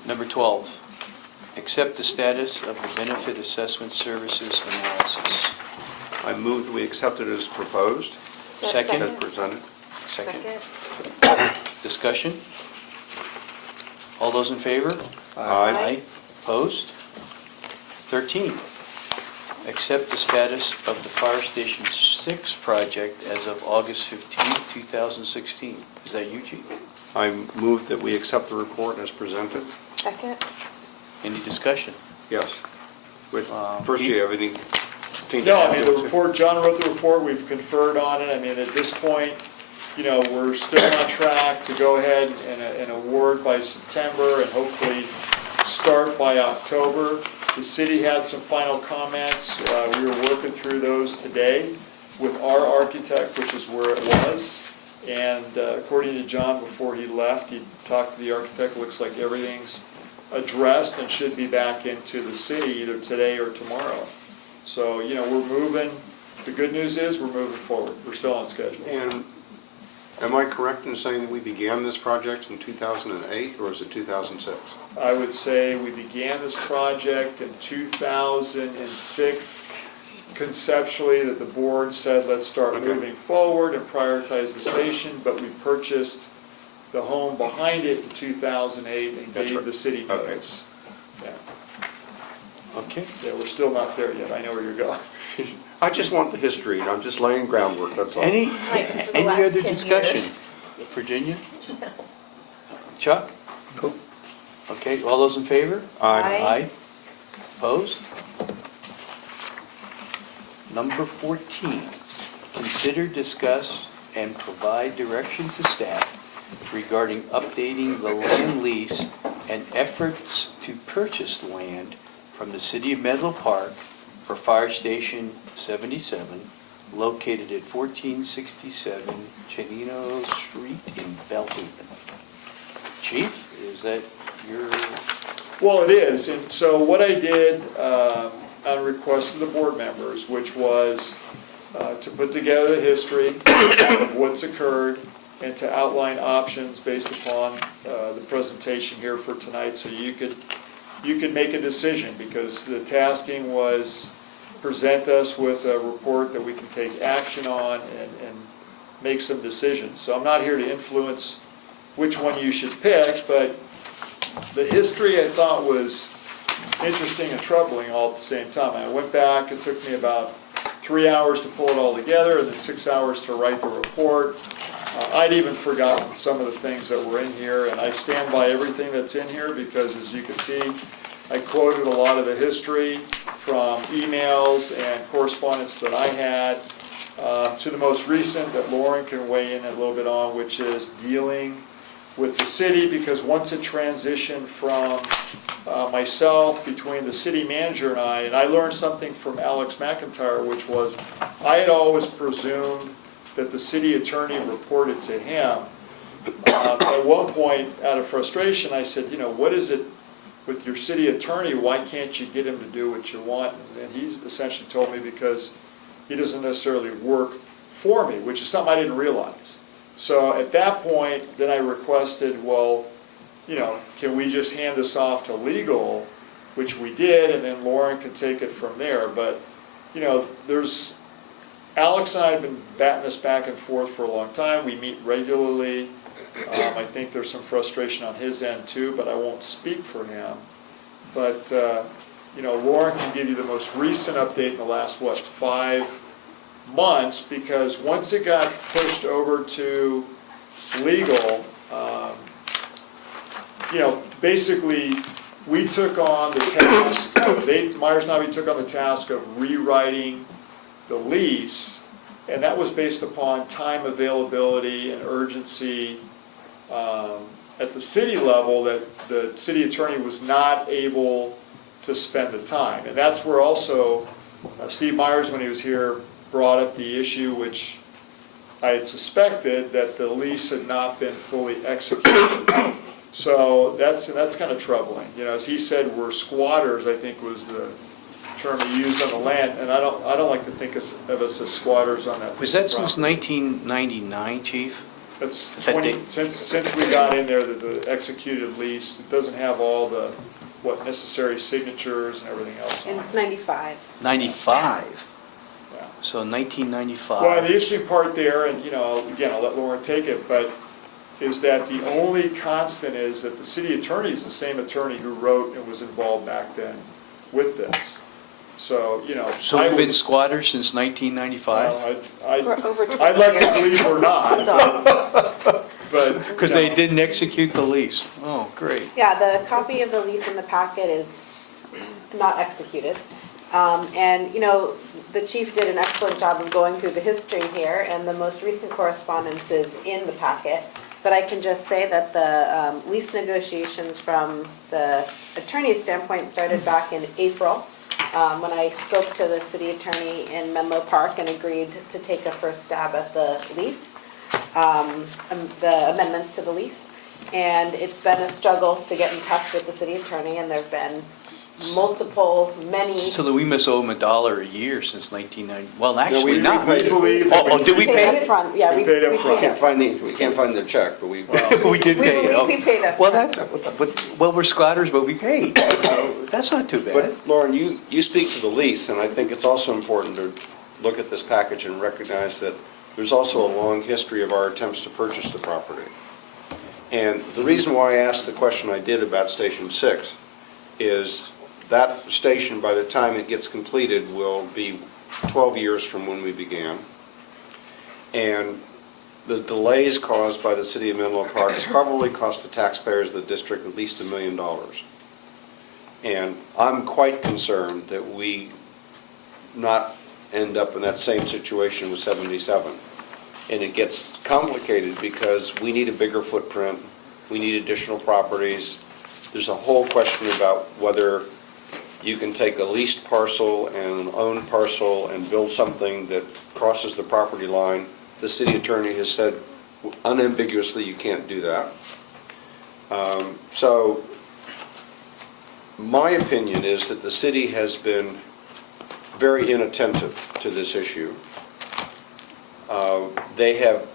number 12, accept the status of the benefit assessment services analysis. I move that we accept it as proposed, Second? as presented. Second. Discussion? All those in favor? Aye. Opposed? 13, accept the status of the Fire Station 6 project as of August 15, 2016. Is that you, Chief? I move that we accept the report as presented. Second? Any discussion? Yes. Wait, Um, First, do you have anything to No, I add? mean, the report, John wrote the report, we've conferred on it. I mean, at this point, you know, we're still on track to go ahead and award by September, and hopefully start by October. The city had some final comments. We were working through those today with our architect, which is where it was. And according to John, before he left, he talked to the architect. Looks like everything's addressed and should be back into the city either today or tomorrow. So, you know, we're moving. The good news is we're moving forward. We're still on schedule. And am I correct in saying that we began this project in 2008, or is it 2006? I would say we began this project in 2006. Conceptually, that the board said, let's start Okay. moving forward and prioritize the station, but we purchased the home behind it in 2008 and That's gave right. the city Okay. notice. Yeah. Okay. Yeah, we're still not there yet, I know where you're going. I just want the history, and I'm just laying groundwork, that's all. Any Right, for the last other 10 discussion? years. Virginia? Chuck? Nope. Okay, all those in favor? Aye. Aye. Opposed? Number 14, consider, discuss, and provide direction to staff regarding updating the land lease and efforts to purchase land from the city of Menlo Park for Fire Station 77, located at 1467 Chenino Street in Bellhaven. Chief, is that your? Well, it is, and so what I did on request of the board members, which was to put together the history of what's occurred and to outline options based upon the presentation here for tonight, so you could make a decision, because the tasking was present us with a report that we can take action on and make some decisions. So I'm not here to influence which one you should pick, but the history I thought was interesting and troubling all at the same time. I went back, it took me about 3 hours to pull it all together, and then 6 hours to write the report. I'd even forgotten some of the things that were in here, and I stand by everything that's in here, because as you can see, I quoted a lot of the history from emails and correspondence that I had, to the most recent that Lauren can weigh in a little bit on, which is dealing with the city, because once it transitioned from myself, between the city manager and I learned something from Alex McIntyre, which was, I had always presumed that the city attorney reported to him. At one point, out of frustration, I said, what is it with your city attorney? Why can't you get him to do what you want? And he essentially told me because he doesn't necessarily work for me, which is something I didn't realize. So at that point, then I requested, well, can we just hand this off to legal, which we did, and then Lauren could take it from there. But, Alex and I have been batting this back and forth for a long time. We meet regularly. I think there's some frustration on his end too, but I won't speak for him. But, Lauren can give you the most recent update in the last, 5 months, because once it got pushed over to legal, basically we took on the task, Myers and I took on the task of rewriting the lease, and that was based upon time availability and urgency at the city level, that the city attorney was not able to spend the time. And that's where also Steve Myers, when he was here, brought up the issue, which I had suspected, that the lease had not been fully executed. So that's kind of troubling. As he said, we're squatters, I think was the term he used on the land, and I don't like to think of us as squatters on that. Was that since 1999, Chief? That's that 20, date? since we got in there, the executed lease, it doesn't have all the, necessary signatures and everything else on And it. it's 95. 95. Yeah. So 1995. Well, and the interesting part there, and again, I'll let Lauren take it, but is that the only constant is that the city attorney is the same attorney who wrote and was involved back then with this. So, So we've been squatters since 1995? For over 20 I'd like to years. believe we're not, but. Because they didn't execute the lease. Oh, great. Yeah, the copy of the lease in the packet is not executed. And, the chief did an excellent job of going through the history here, and the most recent correspondence is in the packet. But I can just say that the lease negotiations from the attorney's standpoint started back in April, when I spoke to the city attorney in Menlo Park and agreed to take a first stab at the lease, the amendments to the lease. And it's been a struggle to get in touch with the city attorney, and there've been many. So that we must owe them $1 a year since 1990. Well, we actually not. repaid it. believe Oh, did we paid pay it? up front. Yeah, We paid up we front. paid We can't find the check, but we. We did pay it. We paid up Well, front. we're squatters, but we paid. So that's not too bad. But Lauren, you speak to the lease, and I think it's also important to look at this package and recognize that there's also a long history of our attempts to purchase the property. And the reason why I asked the question I did about Station 6 is that station, by the time it gets completed, will be 12 years from when we began. And the delays caused by the city of Menlo Park probably cost the taxpayers of the district at least $1 million. And I'm quite concerned that we not end up in that same situation with 77. And it gets complicated because we need a bigger footprint, we need additional properties. There's a whole question about whether you can take a leased parcel and an owned parcel and build something that crosses the property line. The city attorney has said unambiguously you can't do that. So my opinion is that the city has been very inattentive to this issue. They have,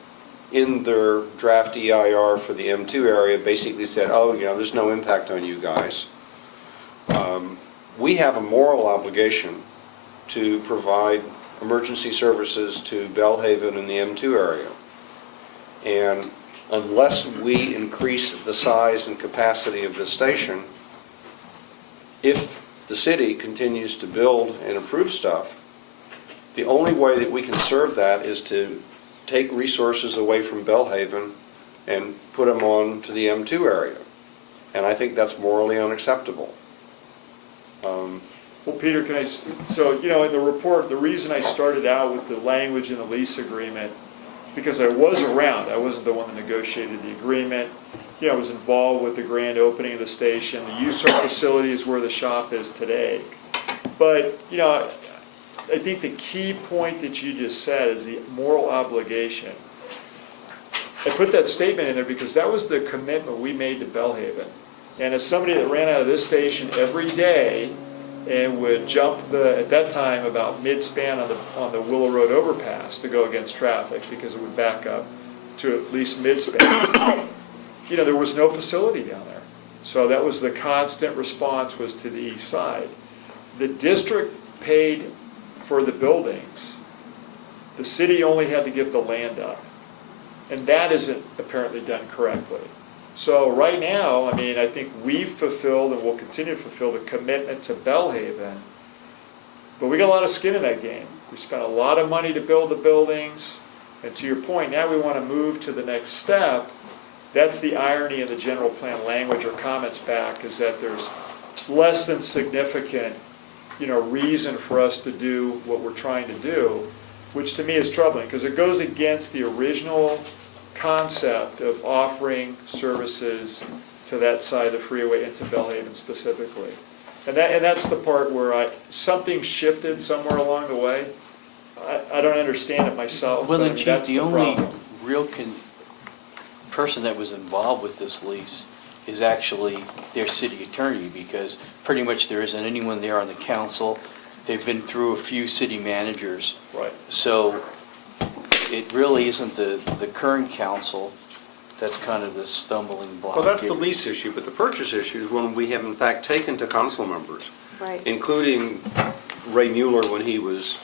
in their draft EIR for the M2 area, basically said, oh, you know, there's no impact on you guys. We have a moral obligation to provide emergency services to Bellhaven and the M2 area. And unless we increase the size and capacity of the station, if the city continues to build and improve stuff, the only way that we can serve that is to take resources away from Bellhaven and put them on to the M2 area. And I think that's morally unacceptable. Well, Peter, so, you know, in the report, the reason I started out with the language in the lease agreement, because I was around, I wasn't the one that negotiated the agreement. You know, I was involved with the grand opening of the station. The use of our facility is where the shop is today. But, you know, I think the key point that you just said is the moral obligation. I put that statement in there because that was the commitment we made to Bellhaven. And as somebody that ran out of this station every day and would jump at that time about mid-span on the Willow Road overpass to go against traffic because it would back up to at least mid-span, you know, there was no facility down there. So that was the constant response, was to the east side. The district paid for the buildings. The city only had to give the land up. And that isn't apparently done correctly. So right now, I mean, I think we've fulfilled and will continue to fulfill the commitment to Bellhaven, but we got a lot of skin in that game. We spent a lot of money to build the buildings, and to your point, now we want to move to the next step. That's the irony in the general plan language or comments back, is that there's less than significant, you know, reason for us to do what we're trying to do, which to me is troubling, because it goes against the original concept of offering services to that side of the freeway and to Bellhaven specifically. And that's the part where something shifted somewhere along the way. I don't understand it myself, Well, but I then, mean, Chief, that's the the only problem. real person that was involved with this lease is actually their city attorney, because pretty much there isn't anyone there on the council. They've been through a few city managers. Right. So it really isn't the current council that's kind of the stumbling block. Well, that's the here. lease issue, but the purchase issue is one we have in fact taken to council members, Right. including Ray Mueller when he was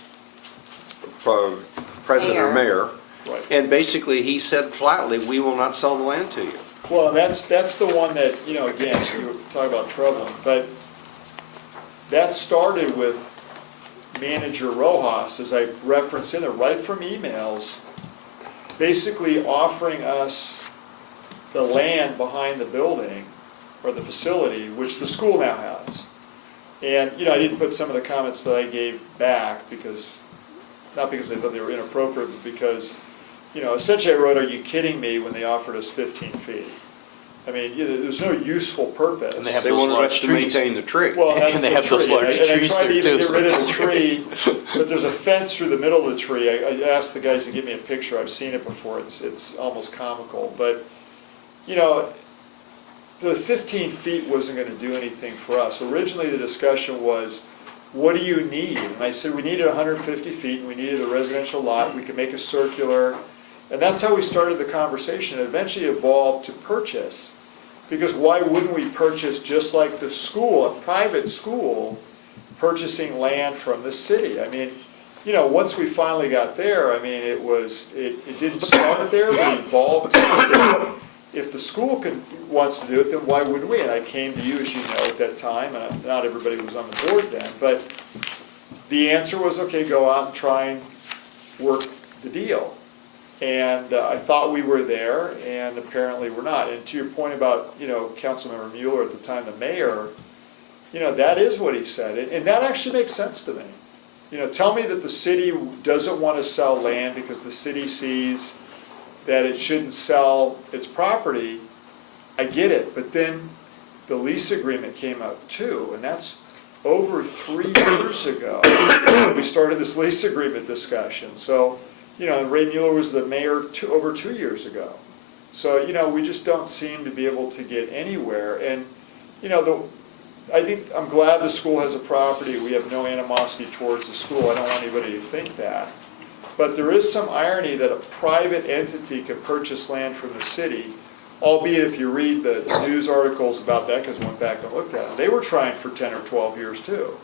president or mayor. Right. And basically, he said flatly, we will not sell the land to you. Well, that's the one that, you know, again, you were talking about troubling, but that started with Manager Rojas, as I referenced in it, right from emails, basically offering us the land behind the building, or the facility, which the school now has. And, you know, I didn't put some of the comments that I gave back, because, not because I thought they were inappropriate, but because, you know, essentially I wrote, are you kidding me, when they offered us 15 feet? I mean, there's no useful purpose. And they have They those wanted large us to trees. maintain the tree. Well, that's And they the have those tree. large And I trees tried to there, even too, get rid so- of the tree, but there's a fence through the middle of the tree. I asked the guys to give me a picture. I've seen it before. It's almost comical. But, you know, the 15 feet wasn't going to do anything for us. Originally, the discussion was, what do you need? And I said, we needed 150 feet, and we needed a residential lot. We could make a circular. And that's how we started the conversation. It eventually evolved to purchase. Because why wouldn't we purchase, just like the school, a private school, purchasing land from the city? I mean, you know, once we finally got there, I mean, it didn't start there, but it evolved to if the school wants to do it, then why wouldn't we? And I came to you, as you know, at that time, and not everybody was on the board then, but the answer was, okay, go out and try and work the deal. And I thought we were there, and apparently we're not. And to your point about, you know, Councilmember Mueller at the time, the mayor, you know, that is what he said, and that actually makes sense to me. You know, tell me that the city doesn't want to sell land because the city sees that it shouldn't sell its property, I get it, but then the lease agreement came out too, and that's over 3 years ago. We started this lease agreement discussion, so, you know, and Ray Mueller was the mayor over 2 years ago. So, you know, we just don't seem to be able to get anywhere, and, you know, I'm glad the school has a property. We have no animosity towards the school. I don't want anybody to think that. But there is some irony that a private entity can purchase land from the city, albeit if you read the news articles about that, because I went back and looked at them, they were trying for 10 or 12 years too.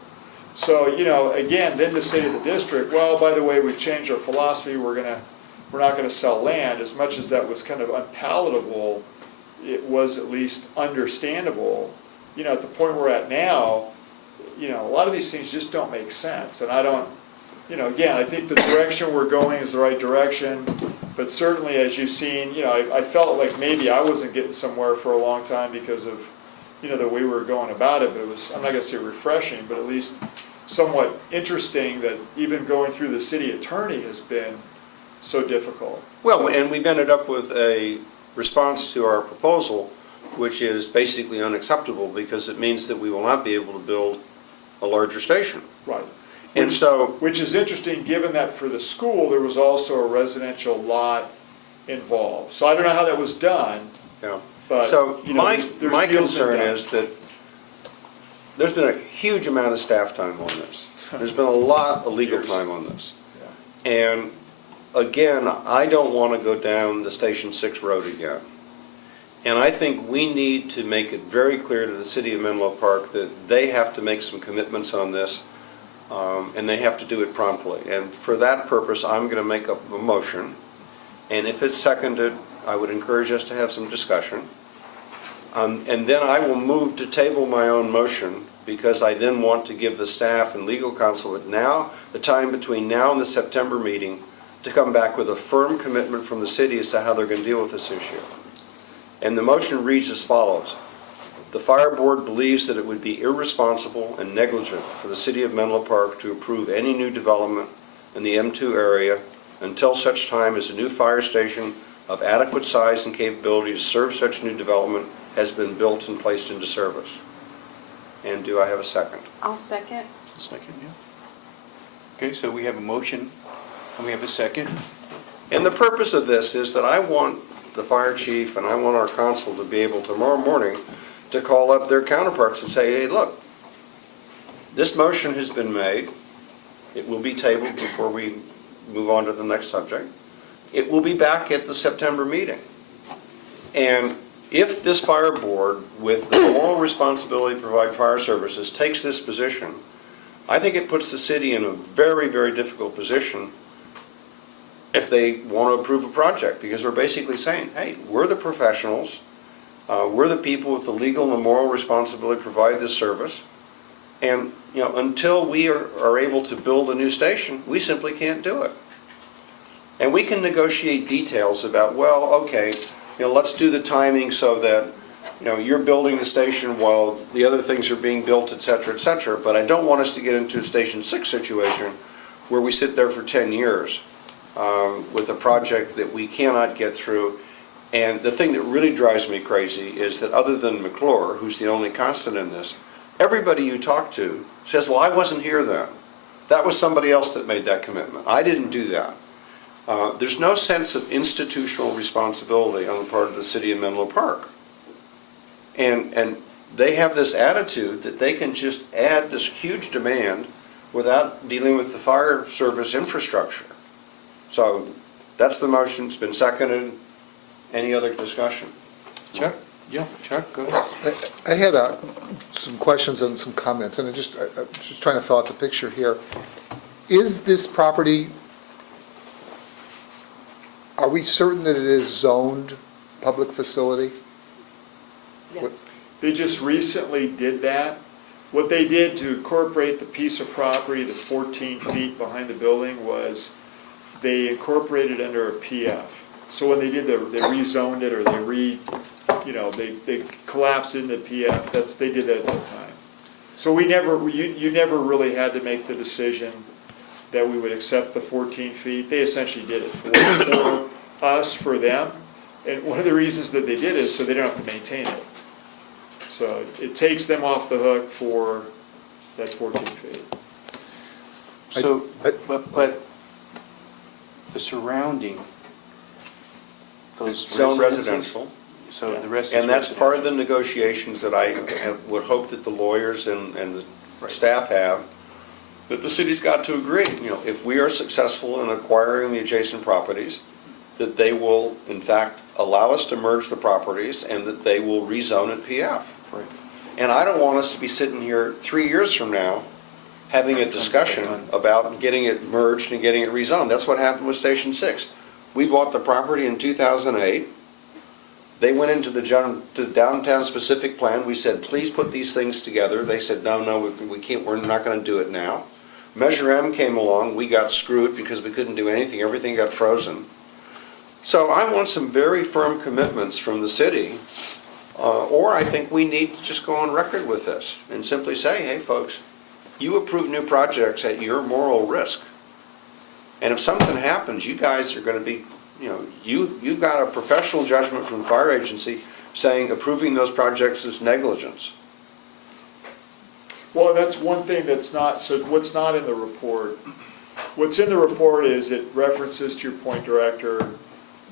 So, you know, again, then to say to the district, well, by the way, we've changed our philosophy, we're not gonna sell land, as much as that was kind of unpalatable, it was at least understandable. You know, at the point we're at now, you know, a lot of these things just don't make sense, and I don't, you know, again, I think the direction we're going is the right direction, but certainly, as you've seen, you know, I felt like maybe I wasn't getting somewhere for a long time because of, you know, the way we were going about it, but it was, I'm not gonna say refreshing, but at least somewhat interesting that even going through the city attorney has been so difficult. Well, and we've ended up with a response to our proposal, which is basically unacceptable because it means that we will not be able to build a larger station. Right. And so, Which is interesting, given that for the school, there was also a residential lot involved. So I don't know how that was done, yeah. but, So you know, there's my deals concern been done. is that there's been a huge amount of staff time on this. There's been a lot of legal time on this. Yeah. And again, I don't want to go down the Station 6 road again. And I think we need to make it very clear to the city of Menlo Park that they have to make some commitments on this, and they have to do it promptly. And for that purpose, I'm going to make up a motion, and if it's seconded, I would encourage us to have some discussion. And then I will move to table my own motion, because I then want to give the staff and legal counsel the time between now and the September meeting to come back with a firm commitment from the city as to how they're going to deal with this issue. And the motion reads as follows. The Fire Board believes that it would be irresponsible and negligent for the City of Menlo Park to approve any new development in the M2 area until such time as a new fire station of adequate size and capability to serve such new development has been built and placed into service. And do I have a second? I'll second. Second, yeah. Okay, so we have a motion, and we have a second. And the purpose of this is that I want the fire chief and I want our council to be able tomorrow morning to call up their counterparts and say, hey, look, this motion has been made. It will be tabled before we move on to the next subject. It will be back at the September meeting. And if this fire board, with the moral responsibility to provide fire services, takes this position, I think it puts the city in a very, very difficult position if they want to approve a project, because we're basically saying, hey, we're the professionals, we're the people with the legal and moral responsibility to provide this service, and you know, until we are able to build a new station, we simply can't do it. And we can negotiate details about, well, okay, you know, let's do the timing so that, you know, you're building the station while the other things are being built, et cetera, but I don't want us to get into a Station 6 situation where we sit there for 10 years with a project that we cannot get through. And the thing that really drives me crazy is that other than McClure, who's the only constant in this, everybody you talk to says, well, I wasn't here then. That was somebody else that made that commitment. I didn't do that. There's no sense of institutional responsibility on the part of the city of Menlo Park. And they have this attitude that they can just add this huge demand without dealing with the fire service infrastructure. So that's the motion. It's been seconded. Any other discussion? Chuck? Yeah, Chuck, go ahead. I had some questions and some comments, and I'm just trying to fill out the picture here. Is this property, are we certain that it is zoned public facility? Yes. They just recently did that. What they did to incorporate the piece of property, the 14 feet behind the building, was they incorporated under a PF. So when they did they rezoned it, or they collapsed into PF, they did that at that time. So you never really had to make the decision that we would accept the 14 feet. They essentially did it for us, for them. And one of the reasons that they did is so they don't have to maintain it. So it takes them off the hook for that 14 feet. So, but the surrounding, those It's zone residences? residential. So the rest is And that's part of the residential. negotiations that I would hope that the lawyers and the staff have, that the city's got to agree. You know, if we are successful in acquiring the adjacent properties, that they will, in fact, allow us to merge the properties, and that they will rezone at PF. Right. And I don't want us to be sitting here 3 years from now having a discussion about getting it merged and getting it rezoned. That's what happened with Station 6. We bought the property in 2008. They went into the downtown specific plan. We said, please put these things together. They said, no, we can't, we're not gonna do it now. Measure M came along, we got screwed because we couldn't do anything, everything got frozen. So I want some very firm commitments from the city, or I think we need to just go on record with this and simply say, hey, folks, you approve new projects at your moral risk. And if something happens, you guys are gonna be, you've got a professional judgment from the fire agency saying approving those projects is negligence. Well, that's one thing that's not, so what's not in the report? What's in the report is it references, to your point, Director,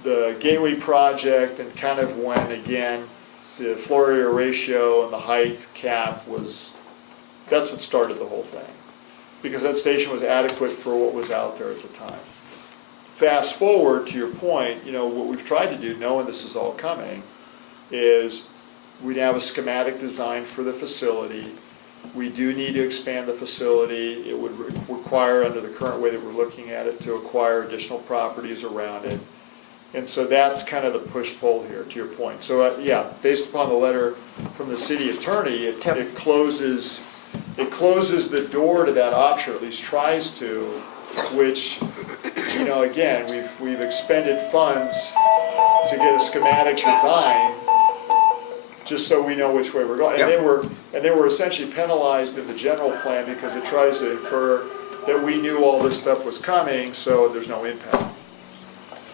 the Gateway project and kind of when, again, the floor area ratio and the height cap that's what started the whole thing. Because that station was adequate for what was out there at the time. Fast forward, to your point, what we've tried to do, knowing this is all coming, is we'd have a schematic design for the facility. We do need to expand the facility. It would require, under the current way that we're looking at it, to acquire additional properties around it. And so that's kind of the push-pull here, to your point. So, yeah, based upon the letter from the city attorney, it closes the door to that option, or at least tries to, which, again, we've expended funds to get a schematic design, just so we know which way we're going. And then we're essentially penalized in the general plan because it tries to infer that we knew all this stuff was coming, so there's no impact.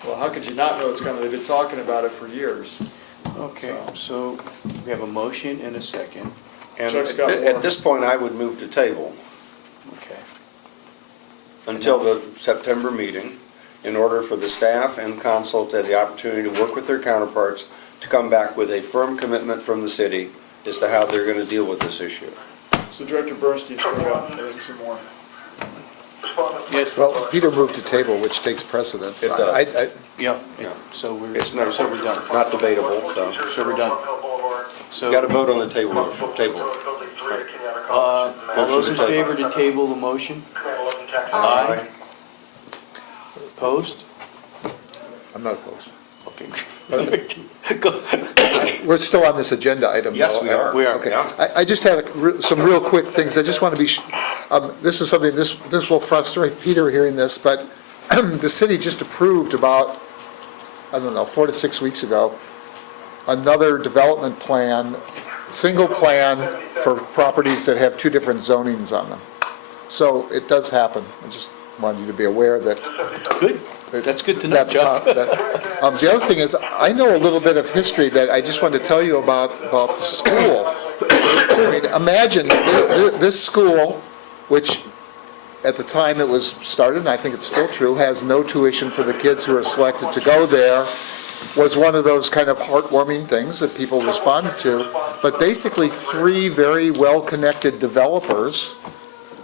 Well, how could you not know it's coming? They've been talking about it for years. Okay, so we have a motion and a second. And Chuck's got at more. this point, I would move to table Okay. until the September meeting, in order for the staff and council to have the opportunity to work with their counterparts to come back with a firm commitment from the city as to how they're going to deal with this issue. So Director Bernstein's still got, I think, some more. Yes, Well, Peter moved to table, which takes precedence. It does. yeah, Yeah. so we're It's not, so we're done. not debatable, so. So we're done. You got to So, vote on the table motion, table. all those in favor to table the motion? Aye. Opposed? I'm not opposed. Okay. Go. We're still on this agenda item. Yes, though. we are. We are. Okay. Yeah. I just had some real quick things. I just want to be, this is something, this will frustrate Peter hearing this, but the city just approved about, 4 to 6 weeks ago, another development plan, single plan for properties that have 2 different zonings on them. So it does happen. I just wanted you to be aware that. Good. That's good to know, That's Chuck. the other thing is, I know a little bit of history that I just wanted to tell you about the school. I mean, imagine this school, which at the time it was started, and I think it's still true, has no tuition for the kids who are selected to go there, was one of those kind of heartwarming things that people responded to. But basically 3 very well-connected developers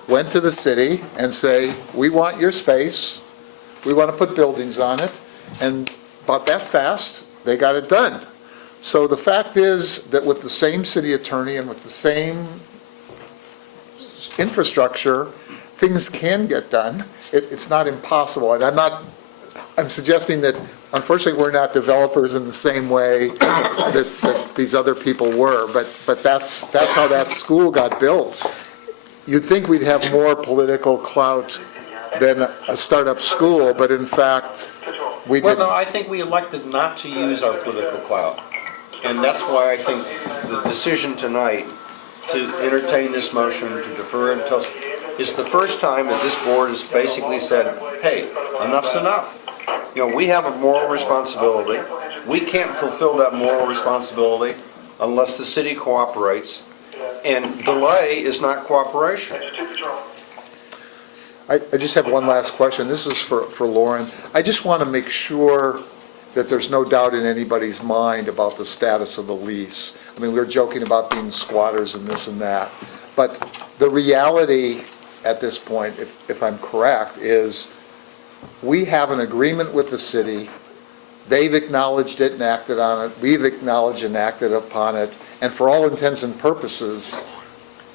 went to the city and say, we want your space. We want to put buildings on it, and about that fast, they got it done. So the fact is that with the same city attorney and with the same infrastructure, things can get done. It's not impossible, and I'm not I'm suggesting that unfortunately, we're not developers in the same way that these other people were, but that's how that school got built. You'd think we'd have more political clout than a startup school, but in fact, we Well, no, didn't. I think we elected not to use our political clout. And that's why I think the decision tonight to entertain this motion, to defer it until, is the first time that this board has basically said, hey, enough's enough. You know, we have a moral responsibility. We can't fulfill that moral responsibility unless the city cooperates. And delay is not cooperation. I just have one last question. This is for Lauren. I just want to make sure that there's no doubt in anybody's mind about the status of the lease. I mean, we were joking about being squatters and this and that, but the reality at this point, if I'm correct, is we have an agreement with the city. They've acknowledged it and acted on it. We've acknowledged and acted upon it. And for all intents and purposes,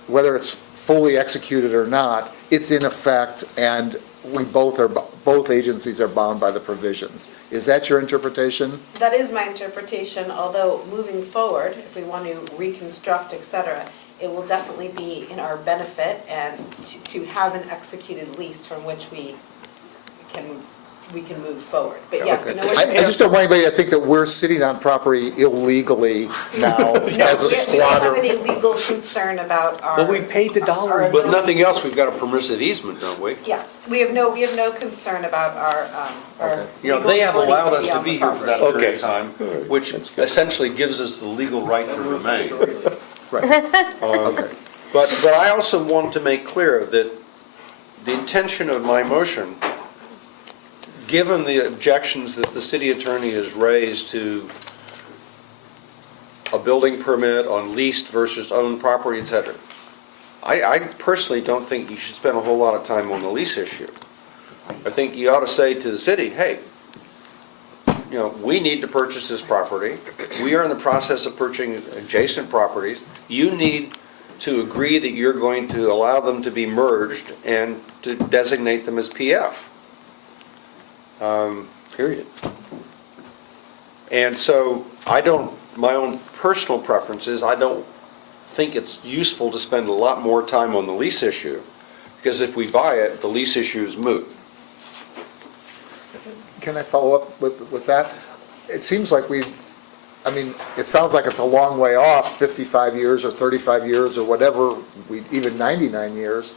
whether it's fully executed or not, it's in effect, and we both agencies are bound by the provisions. Is that your interpretation? That is my interpretation, although moving forward, if we want to reconstruct, et cetera, it will definitely be in our benefit and to have an executed lease from which we can move forward. But yes, Okay. no one. I just don't want anybody to think that we're sitting on property illegally now as a We squatter. don't have any legal concern about our. Well, we've paid the dollar. our But ability- nothing else, we've got a permissive easement, don't we? Yes, we have no concern about our. Okay. You know, legal they have ability allowed to us be to on be the here for that property. period of Okay. time, which essentially gives us the legal right to remain. Right, okay. But I also want to make clear that the intention of my motion, given the objections that the city attorney has raised to a building permit on leased versus owned property, et cetera, I personally don't think you should spend a whole lot of time on the lease issue. I think you ought to say to the city, hey, you know, we need to purchase this property. We are in the process of purchasing adjacent properties. You need to agree that you're going to allow them to be merged and to designate them as PF. Period. And so my own personal preference is I don't think it's useful to spend a lot more time on the lease issue, because if we buy it, the lease issue is moot. Can I follow up with that? It seems like it sounds like it's a long way off, 55 years or 35 years or whatever, even 99 years,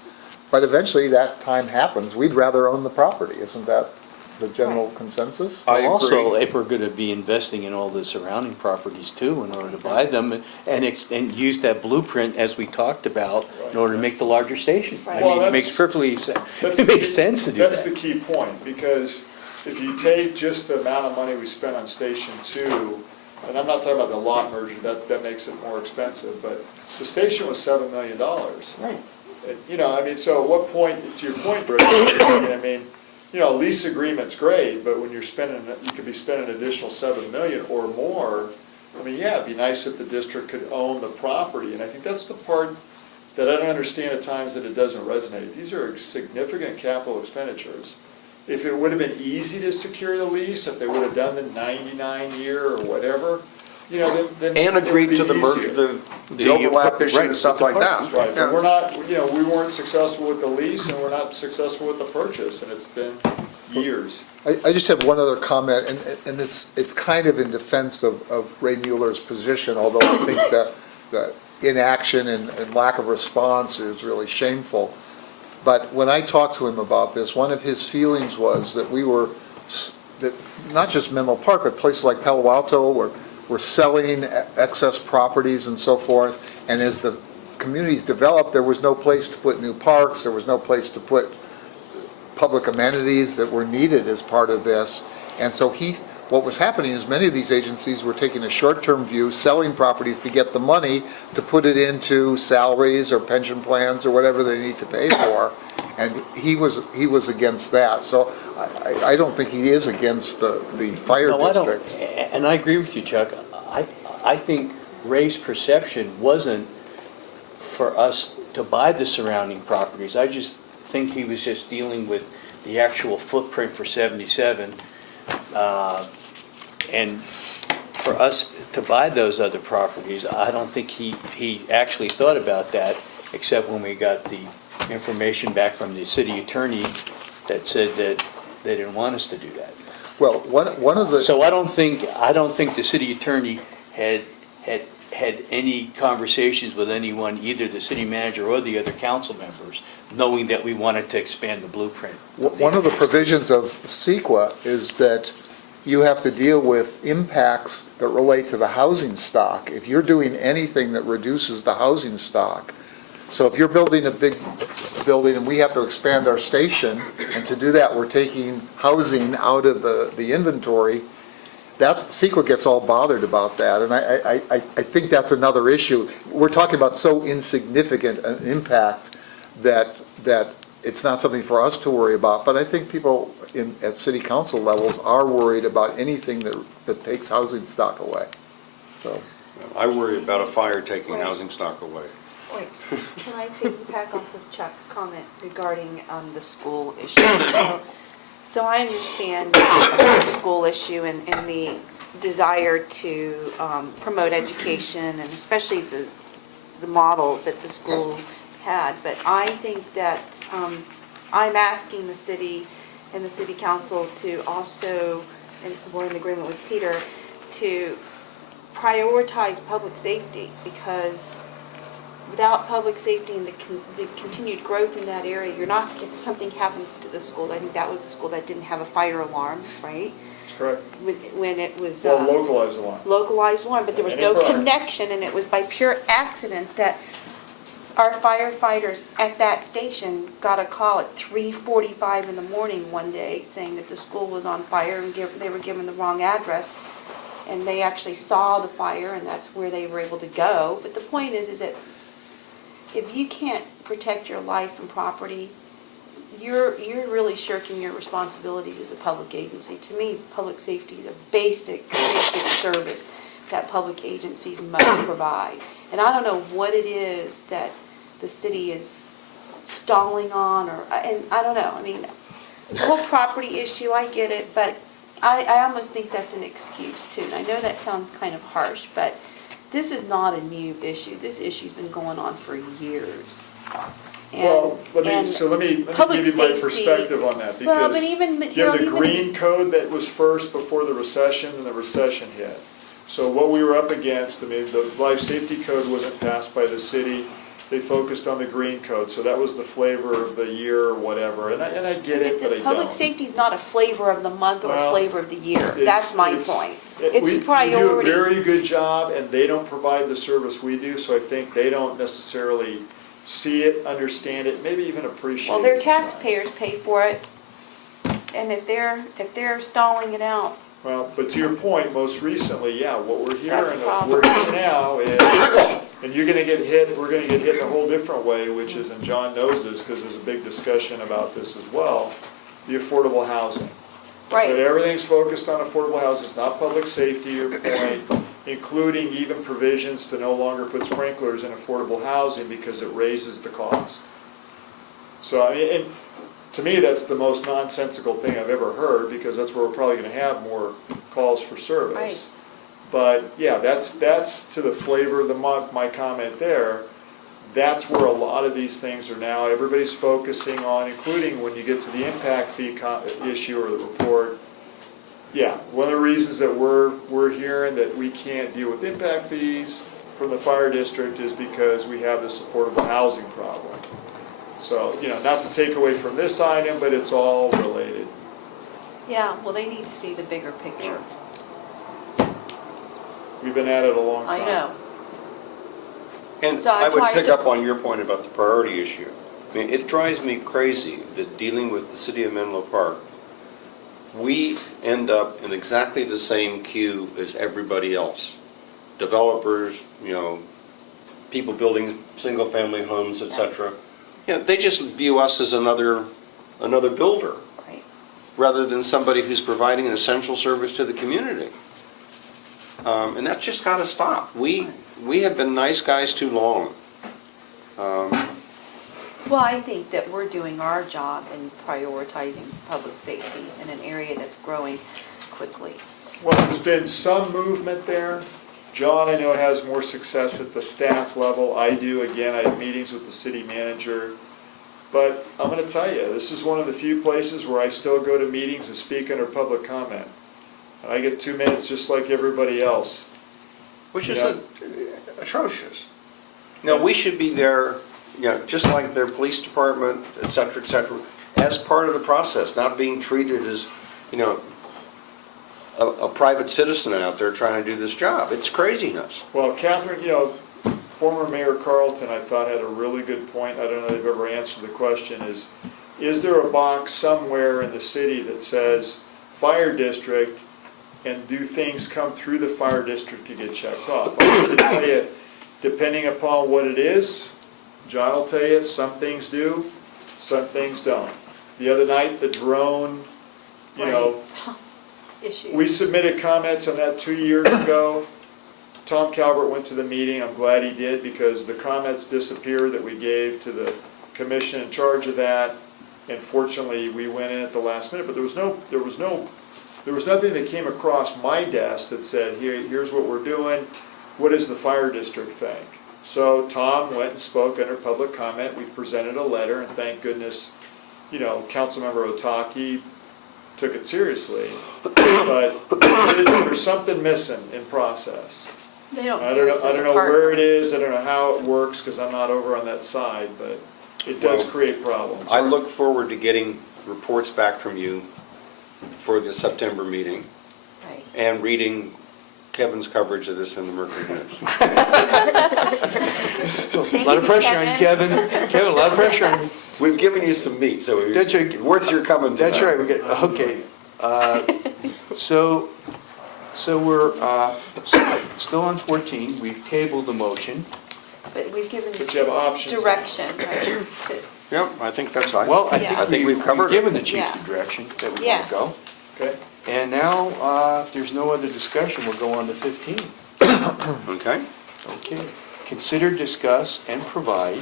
but eventually that time happens. We'd rather own the property, isn't that the general consensus? I Well, also, agree. if we're gonna be investing in all the surrounding properties too, in order to buy them, and use that blueprint as we talked about, in order to make the larger station. I Right. mean, Well, it makes perfectly, That's it the makes key- sense to do That's the that. key point, because if you take just the amount of money we spent on Station 2, and I'm not talking about the lot merger, that makes it more expensive, but the station was $7 million. Right. You know, I mean, so at what point, to your point, Bruce, I mean, you know, a lease agreement's great, but when you're spending, you could be spending an additional $7 million or more. I mean, yeah, it'd be nice if the district could own the property, and I think that's the part that I don't understand at times that it doesn't resonate. These are significant capital expenditures. If it would have been easy to secure the lease, if they would have done the 99-year or whatever, you know, then. And it would agreed be to the merger, easier. the overlap issue and stuff like that. Right, but we're not, you know, we weren't successful with the lease and we're not successful with the purchase, and it's been years. I just have one other comment, and it's kind of in defense of Ray Mueller's position, although I think that the inaction and lack of response is really shameful. But when I talked to him about this, one of his feelings was that that not just Menlo Park, but places like Palo Alto were selling excess properties and so forth, and as the communities developed, there was no place to put new parks, there was no place to put public amenities that were needed as part of this. And so what was happening is many of these agencies were taking a short-term view, selling properties to get the money to put it into salaries or pension plans or whatever they need to pay for. And he was against that. So I don't think he is against the fire No, I don't, district. and I agree with you, Chuck. I think Ray's perception wasn't for us to buy the surrounding properties. I just think he was just dealing with the actual footprint for 77 And for us to buy those other properties, I don't think he actually thought about that, except when we got the information back from the city attorney that said that they didn't want us to do that. Well, one of the. So I don't think the city attorney had any conversations with anyone, either the city manager or the other council members, knowing that we wanted to expand the blueprint. One of the provisions of CEQA is that you have to deal with impacts that relate to the housing stock. If you're doing anything that reduces the housing stock, so if you're building a big building and we have to expand our station, and to do that, we're taking housing out of the inventory, CEQA gets all bothered about that, and I think that's another issue. We're talking about so insignificant an impact that it's not something for us to worry about, but I think people at city council levels are worried about anything that takes housing stock away, so. I worry about a fire taking housing stock away. Wait, can I piggyback off of Chuck's comment regarding the school issue? So I understand the school issue and the desire to promote education, and especially the model that the school had. But I think that I'm asking the city and the city council to also, and we're in agreement with Peter, to prioritize public safety, because without public safety and the continued growth in that area, you're not, if something happens to the school, I think that was the school that didn't have a fire alarm, right? That's correct. When it was. Well, localized alarm. Localized alarm, but there was no connection, and it was by pure accident that our firefighters at that station got a call at 3:45 in the morning one day saying that the school was on fire and they were given the wrong address. And they actually saw the fire, and that's where they were able to go. But the point is that if you can't protect your life and property, you're really shirking your responsibilities as a public agency. To me, public safety is a basic service that public agencies must provide. And I don't know what it is that the city is stalling on, and I don't know. I mean, the whole property issue, I get it, but I almost think that's an excuse too. And I know that sounds kind of harsh, but this is not a new issue. This issue's been going on for years. Well, let me give you my perspective on that, Well, but because even, you have the green code that was first before the recession, and the recession hit. So what we were up against, I mean, the life safety code wasn't passed by the city. They focused on the green code, so that was the flavor of the year or whatever, and I get it, but I don't. Public safety's not a flavor of the month or a Well, flavor of the year. It's- That's my it's- point. We It's priority. do a very good job, and they don't provide the service we do, so I think they don't necessarily see it, understand it, maybe even appreciate it. Well, their sometimes. taxpayers pay for it, and if they're stalling it out, Well, but to your point, most recently, yeah, what we're That's a hearing problem. now is, and you're gonna get hit, we're gonna get hit in a whole different way, which is, and John knows this, because there's a big discussion about this as well, the affordable housing. So right? everything's focused on affordable housing, it's not public safety, your point, including even provisions to no longer put sprinklers in affordable housing because it raises the cost. So, I mean, and to me, that's the most nonsensical thing I've ever heard, because that's where we're probably gonna have more calls for service. Right. But, yeah, that's to the flavor of the month, my comment there. That's where a lot of these things are now, everybody's focusing on, including when you get to the impact fee issue or the report. Yeah, one of the reasons that we're hearing that we can't deal with impact fees from the fire district is because we have this affordable housing problem. So, you know, not to take away from this item, but it's all related. Yeah, well, they need to see the bigger picture. We've been at it a long I time. know. And So I that's would why I pick said- up on your point about the priority issue. I mean, it drives me crazy that dealing with the city of Menlo Park, we end up in exactly the same queue as everybody else. Developers, you know, people building single-family homes, et cetera. You know, they just view us as another builder, Right. rather than somebody who's providing an essential service to the community. And that's just got to stop. We have been nice guys too long. Well, I think that we're doing our job in prioritizing public safety in an area that's growing quickly. Well, there's been some movement there. John, I know, has more success at the staff level. I do. Again, I have meetings with the city manager. But I'm going to tell you, this is one of the few places where I still go to meetings and speak under public comment. And I get 2 minutes just like everybody else. Which is Yeah. atrocious. No, we should be there, just like their police department, et cetera, as part of the process, not being treated as, a private citizen out there trying to do this job. It's craziness. Well, Catherine, former Mayor Carlton, I thought, had a really good point. I don't know if they've ever answered the question, is there a box somewhere in the city that says fire district, and do things come through the fire district to get checked off? I'm going to tell you, depending upon what it is, John will tell you, some things do, some things don't. The other night, the drone, Issue. we submitted comments on that 2 years ago. Tom Calvert went to the meeting. I'm glad he did, because the comments disappeared that we gave to the commission in charge of that. And fortunately, we went in at the last minute, but there was nothing that came across my desk that said, here's what we're doing. What does the fire district think? So Tom went and spoke under public comment. We presented a letter, and thank goodness, Councilmember Otaki took it seriously. But there's something missing in process. They don't I view don't us know, as a where it partner. is, I don't know how it works, because I'm not over on that side, but it does Well, create problems. I look forward to getting reports back from you for the September meeting Right. and reading Kevin's coverage of this in the Mercury News. A lot of pressure on you, Kevin. Kevin, a lot of pressure on you. We've given you some meat, so That's right. it's worth your coming tonight. That's right, okay. So we're still on 14, we've tabled the motion. But we've given But you have options. direction, right? Yep, I think that's fine. Well, I Yeah. think we've covered it. given the chief Yeah. the direction that we want Yeah. to go. Okay, And now, if there's no other discussion, we'll go on to 15. Okay. Okay. Consider, discuss, and provide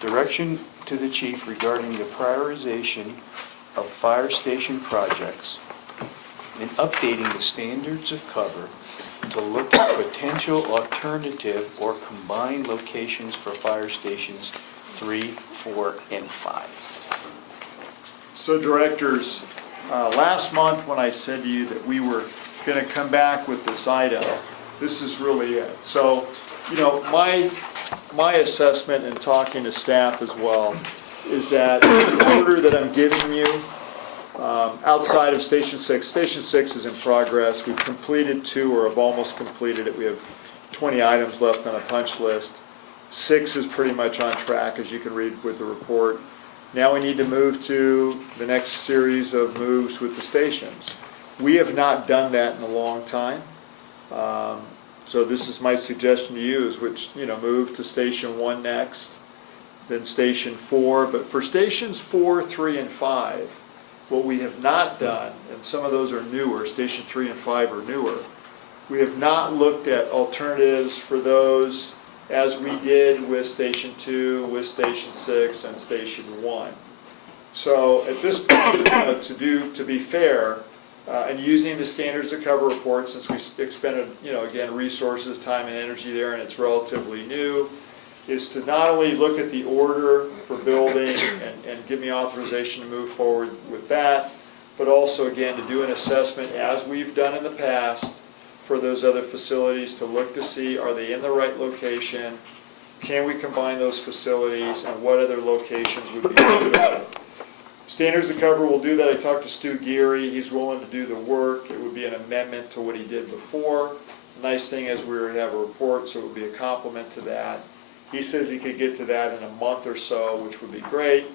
direction to the chief regarding the prioritization of fire station projects and updating the standards of cover to look at potential alternative or combined locations for fire stations 3, 4, and 5. so directors, last month when I said to you that we were going to come back with this item, this is really it. So, my assessment in talking to staff as well is that the order that I'm giving you, outside of Station 6 is in progress. We've completed 2 or have almost completed it. We have 20 items left on a punch list. 6 is pretty much on track, as you can read with the report. Now we need to move to the next series of moves with the stations. We have not done that in a long time. So this is my suggestion to you, is move to Station 1 next, then Station 4. But for Stations 4, 3, and 5, what we have not done, and some of those are newer, Station 3 and 5 are newer, we have not looked at alternatives for those as we did with Station 2, with Station 6, and Station 1. So at this point, to be fair, and using the standards of cover report, since we expended, again, resources, time, and energy there, and it's relatively new, is to not only look at the order for building and give me authorization to move forward with that, but also, again, to do an assessment, as we've done in the past, for those other facilities, to look to see, are they in the right location? Can we combine those facilities, and what other locations would be suitable? Standards of cover will do that. I talked to Stu Geary. He's willing to do the work. It would be an amendment to what he did before. The nice thing is we already have a report, so it would be a complement to that. He says he could get to that in a month or so, which would be great.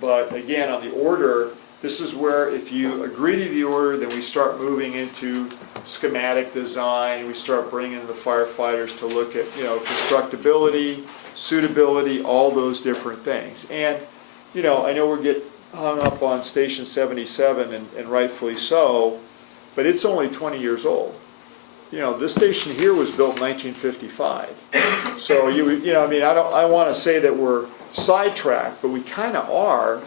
But again, on the order, this is where if you agree to the order, then we start moving into schematic design. We start bringing in the firefighters to look at, constructability, suitability, all those different things. And, I know we're getting hung up on Station 77, and rightfully so, but it's only 20 years old. This station here was built in 1955. So I want to say that we're sidetracked, but we kind of are,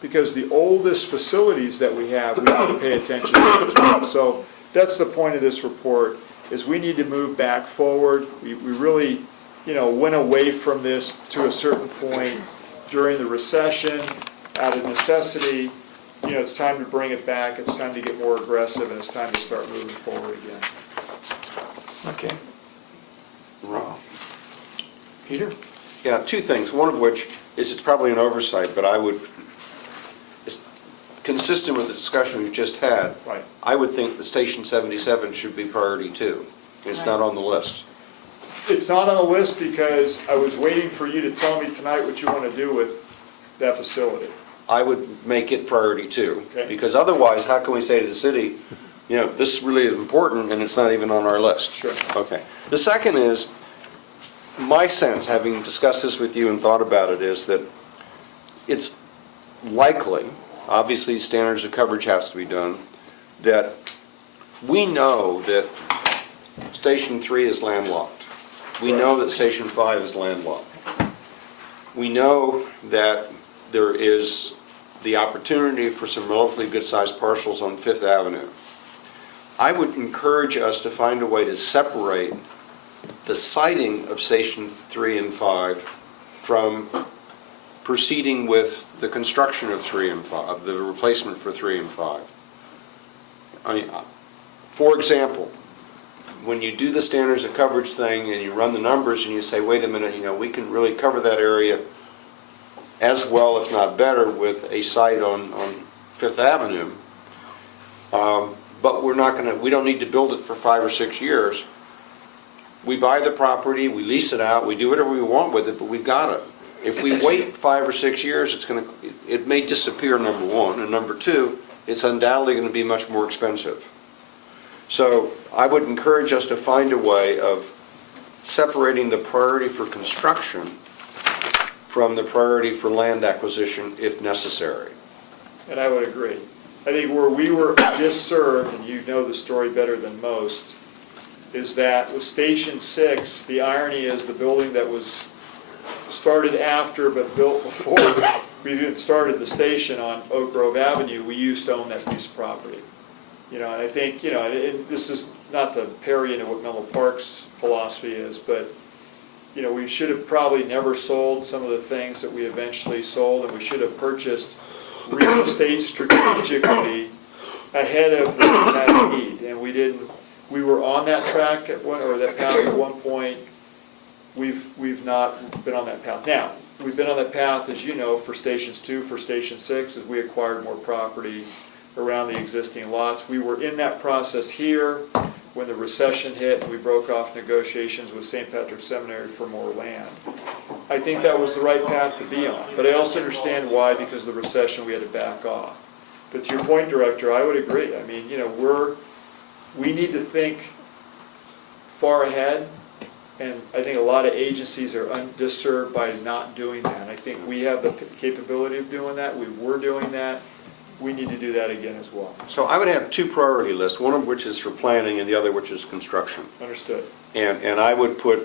because the oldest facilities that we have, we need to pay attention to as well. So that's the point of this report, is we need to move back forward. We really, went away from this to a certain point during the recession, out of necessity. It's time to bring it back, it's time to get more aggressive, and it's time to start moving forward again. Okay. Peter? Yeah, two things, one of which is it's probably an oversight, but it's consistent with the discussion we've just had. Right. I would think that Station 77 should be priority 2. It's not on the list. It's not on the list because I was waiting for you to tell me tonight what you want to do with that facility. I would make it priority 2. Okay. Because otherwise, how can we say to the city, this really is important and it's not even on our list? Sure. Okay. The second is, my sense, having discussed this with you and thought about it, is that it's likely, obviously standards of coverage has to be done, that we know that Station 3 is landlocked. We know that Station 5 is landlocked. We know that there is the opportunity for some relatively good-sized parcels on Fifth Avenue. I would encourage us to find a way to separate the siting of Station 3 and 5 from proceeding with the construction of 3 and 5, the replacement for 3 and 5. For example, when you do the standards of coverage thing and you run the numbers and you say, wait a minute, we can really cover that area as well, if not better, with a site on Fifth Avenue, but we don't need to build it for 5 or 6 years. We buy the property, we lease it out, we do whatever we want with it, but we've got it. If we wait 5 or 6 years, it may disappear, number one, and number two, it's undoubtedly going to be much more expensive. So I would encourage us to find a way of separating the priority for construction from the priority for land acquisition if necessary. And I would agree. I think where we were disserved, and you know the story better than most, is that with Station 6, the irony is the building that was started after but built before we even started the station on Oak Grove Avenue, we used to own that piece of property. And I think, and this is not to parry into what Menlo Park's philosophy is, but we should have probably never sold some of the things that we eventually sold, and we should have purchased real estate strategically ahead of that need. And we didn't. We were on that track at one, or that path at one point. We've not been on that path. Now, we've been on that path, as you know, for Stations 2, for Station 6, as we acquired more property around the existing lots. We were in that process here when the recession hit and we broke off negotiations with St. Patrick's Seminary for more land. I think that was the right path to be on, but I also understand why, because of the recession we had to back off. But to your point, Director, I would agree. I mean, we need to think far ahead, and I think a lot of agencies are disserved by not doing that. I think we have the capability of doing that. We were doing that. We need to do that again as well. So I would have 2 priority lists, one of which is for planning and the other which is construction. Understood. And I would put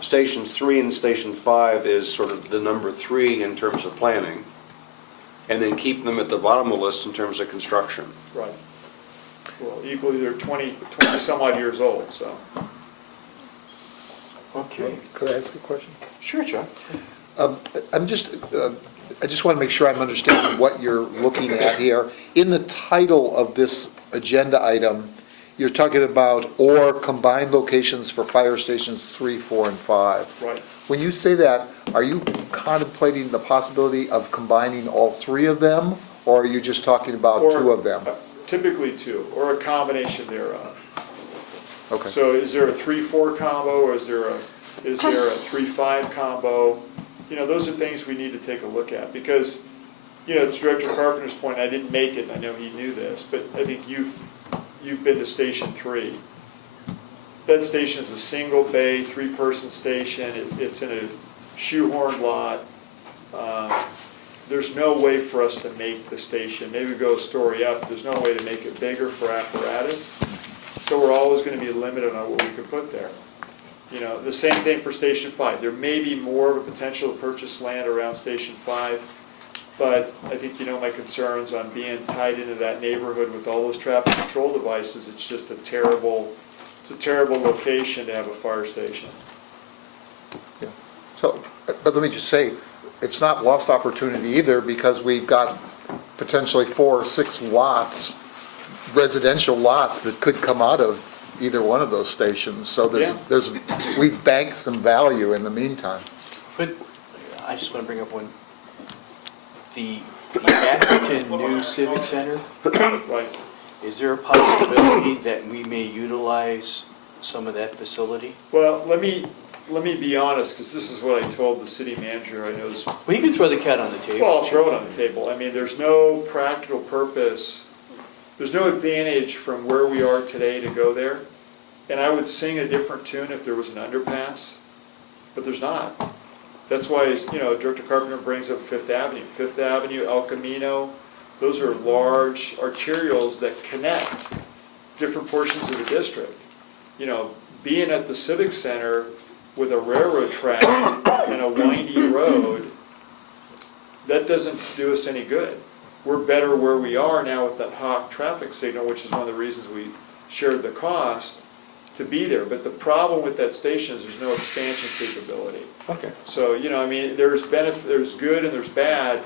Stations 3 and Station 5 as sort of the number 3 in terms of planning, and then keep them at the bottom of the list in terms of construction. Right. Well, equally, they're 20 some odd years old, so. Okay. Could I ask a question? Sure, John. I just want to make sure I'm understanding what you're looking at here. In the title of this agenda item, you're talking about or combined locations for fire stations 3, 4, and 5. Right. When you say that, are you contemplating the possibility of combining all 3 of them, or are you just talking about Or 2 of them? Typically 2, or a combination thereof. Okay. So is there a 3-4 combo, or is there a 3-5 combo? Those are things we need to take a look at, because, it's Director Carpenter's point, I didn't make it, and I know he knew this, but I think you've been to Station 3. That station is a single bay, 3-person station. It's in a shoehorned lot. There's no way for us to make the station, maybe go a story up, there's no way to make it bigger for apparatus. So we're always going to be limited on what we could put there. You know, the same thing for Station 5. There may be more of a potential to purchase land around Station 5, but I think you know my concerns on being tied into that neighborhood with all those traffic control devices. It's just it's a terrible location to have a fire station. Yeah. So, but let me just say, it's not lost opportunity either, because we've got potentially 4 or 6 lots, residential lots that could come out of either one of those stations. So Yeah. we've banked some value in the meantime. But I just want to bring up one. The Atherton new Civic Center, Right. is there a possibility that we may utilize some of that facility? Well, let me be honest, because this is what I told the city manager. I know this. Well, you can throw the cat on the table. Well, I'll throw it on the table. I mean, there's no practical purpose, there's no advantage from where we are today to go there. And I would sing a different tune if there was an underpass, but there's not. That's why, you know, Director Carpenter brings up Fifth Avenue. Fifth Avenue, El Camino, those are large arterials that connect different portions of the district. You know, being at the Civic Center with a railroad track and a windy road, that doesn't do us any good. We're better where we are now with that Hawk traffic signal, which is one of the reasons we shared the cost to be there. But the problem with that station is there's no expansion capability. Okay. So, you know, I mean, there's benefit, there's good and there's bad.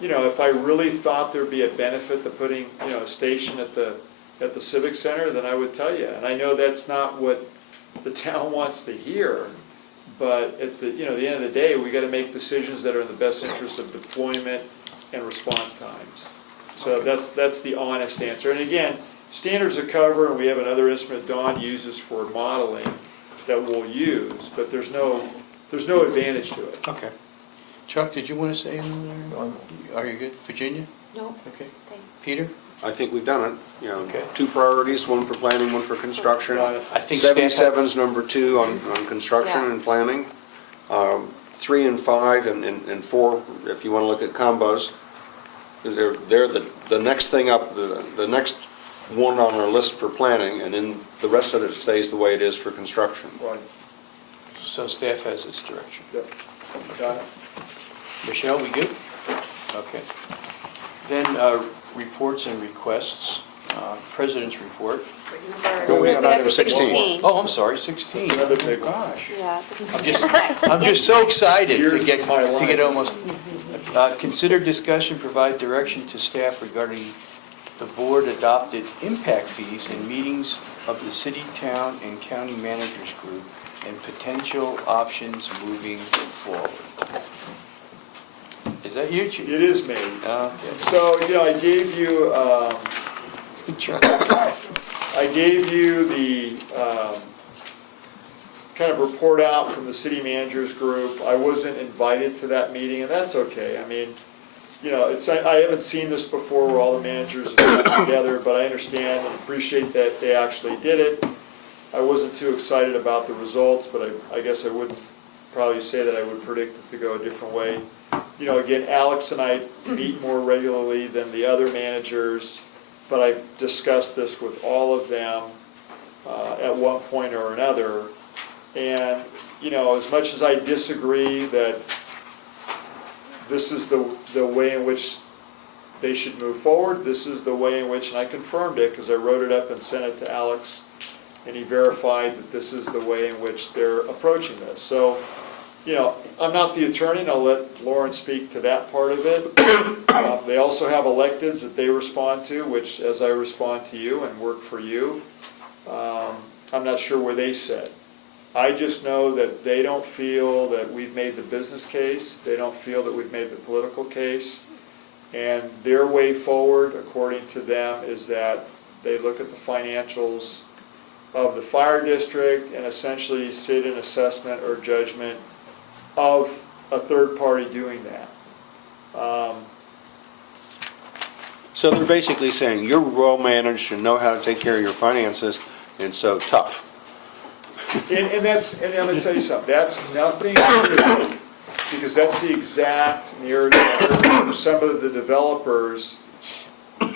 You know, if I really thought there'd be a benefit to putting, you know, a station at the Civic Center, then I would tell you. And I know that's not what the town wants to hear, but at the, you know, the end of the day, we gotta make decisions that are in the best interest of deployment and response times. So that's the honest answer. And again, standards of cover, and we have another instrument Dawn uses for modeling that we'll use, but there's no advantage to it. Okay. Chuck, did you want to say anything there? Are you good? Virginia? No, Okay. thanks. Peter? I think we've done it, you know, Okay. 2 priorities, 1 for planning, 1 for construction. Got it. I think staff 77's number 2 on construction Yeah. and planning. 3 and 5 and 4, if you want to look at combos, they're the next thing up, the next one on our list for planning, and then the rest of it stays the way it is for construction. Right, So staff has its direction. yep, got it. Michelle, we good? Okay. Then reports and requests. President's report. No, we Number got item 16. Oh, I'm sorry, 16. That's another Oh, big one. gosh. Yeah. I'm just so excited to Here's get my line. almost. Consider discussion, provide direction to staff regarding the board adopted impact fees in meetings of the city, town, and county managers group and potential options moving forward. Is that you, Chief? It is me. Okay. So, you know, I gave you the kind of report out from the city managers group. I wasn't invited to that meeting, and that's okay. I mean, you know, I haven't seen this before where all the managers have gotten together, but I understand and appreciate that they actually did it. I wasn't too excited about the results, but I guess I would probably say that I would predict it to go a different way. You know, again, Alex and I meet more regularly than the other managers, but I've discussed this with all of them at one point or another. And, you know, as much as I disagree that this is the way in which they should move forward, this is the way in which, and I confirmed it because I wrote it up and sent it to Alex, and he verified that this is the way in which they're approaching this. So, you know, I'm not the attorney, and I'll let Lauren speak to that part of it. They also have electeds that they respond to, which, as I respond to you and work for you, I'm not sure where they sit. I just know that they don't feel that we've made the business case, they don't feel that we've made the political case, and their way forward, according to them, is that they look at the financials of the fire district and essentially sit in assessment or judgment of a third party doing that. So they're basically saying, you're well managed and know how to take care of your finances, and so tough. And I'm gonna tell you something, that's nothing new, because that's the exact narrative from some of the developers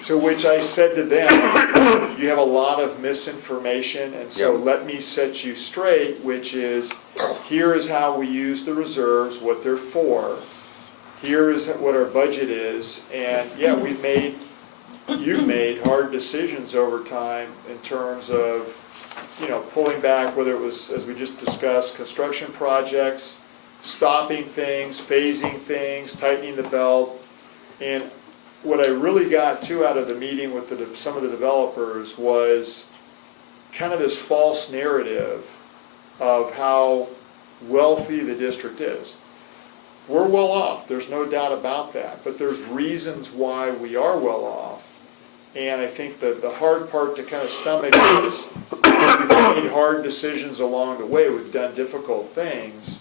To which I said to them, you have a lot of misinformation, and so Yep. let me set you straight, which is, here is how we use the reserves, what they're for. Here is what our budget is, and yeah, you've made hard decisions over time in terms of, pulling back, whether it was, as we just discussed, construction projects, stopping things, phasing things, tightening the belt. And what I really got too out of the meeting with some of the developers was kind of this false narrative of how wealthy the district is. We're well off, there's no doubt about that, but there's reasons why we are well off. And I think that the hard part to kind of stomach is we've made hard decisions along the way, we've done difficult things,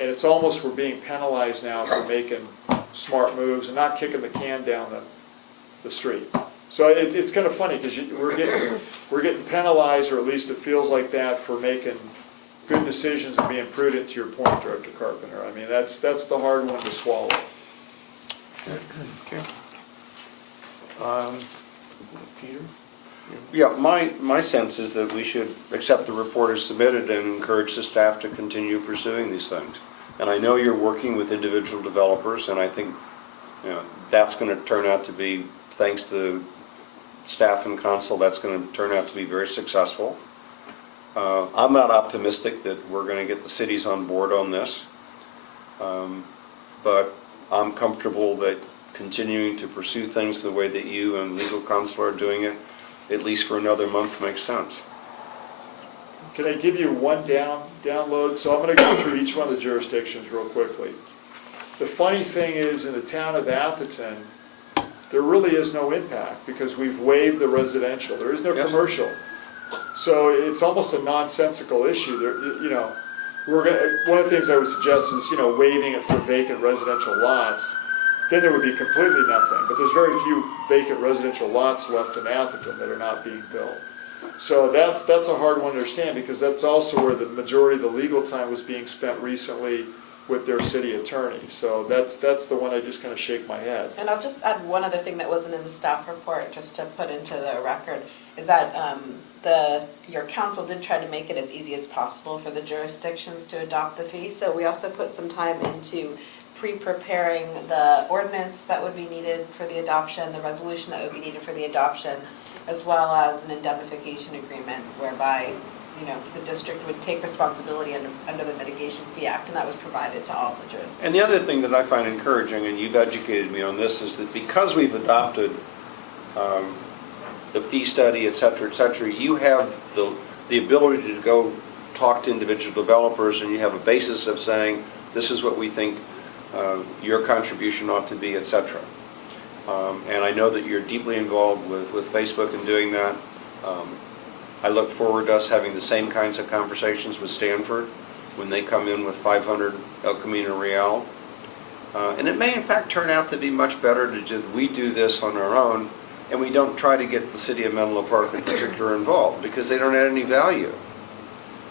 and it's almost we're being penalized now for making smart moves and not kicking the can down the street. So it's kind of funny because we're getting penalized, or at least it feels like that, for making good decisions and being prudent, to your point, Director Carpenter. I mean, that's the hard one to swallow. Okay. Peter? Yeah, my sense is that we should accept the report as submitted and encourage the staff to continue pursuing these things. And I know you're working with individual developers, and I think, that's gonna turn out to be, thanks to staff and council, that's gonna turn out to be very successful. I'm not optimistic that we're gonna get the cities on board on this. But I'm comfortable that continuing to pursue things the way that you and legal counsel are doing it, at least for another month, makes sense. Can I give you one download? So I'm going to go through each one of the jurisdictions real quickly. The funny thing is, in the town of Atherton, there really is no impact because we've waived the residential. There is no Yes. commercial. So it's almost a nonsensical issue. One of the things I would suggest is, waiving it for vacant residential lots. Then there would be completely nothing. But there's very few vacant residential lots left in Atherton that are not being built. So that's a hard one to understand, because that's also where the majority of the legal time was being spent recently with their city attorney. So that's the one I just kind of shake my head. And I'll just add one other thing that wasn't in the staff report, just to put into the record, is that your council did try to make it as easy as possible for the jurisdictions to adopt the fee. So we also put some time into pre-preparing the ordinance that would be needed for the adoption, the resolution that would be needed for the adoption, as well as an indemnification agreement whereby, the district would take responsibility under the Mitigation Fee Act, and that was provided to all the jurisdictions. And the other thing that I find encouraging, and you've educated me on this, is that because we've adopted the fee study, et cetera, you have the ability to go talk to individual developers, and you have a basis of saying, this is what we think your contribution ought to be, et cetera. And I know that you're deeply involved with Facebook in doing that. I look forward to us having the same kinds of conversations with Stanford when they come in with 500 El Camino Real. And it may in fact turn out to be much better to just, we do this on our own, and we don't try to get the city of Menlo Park in particular involved, because they don't add any value.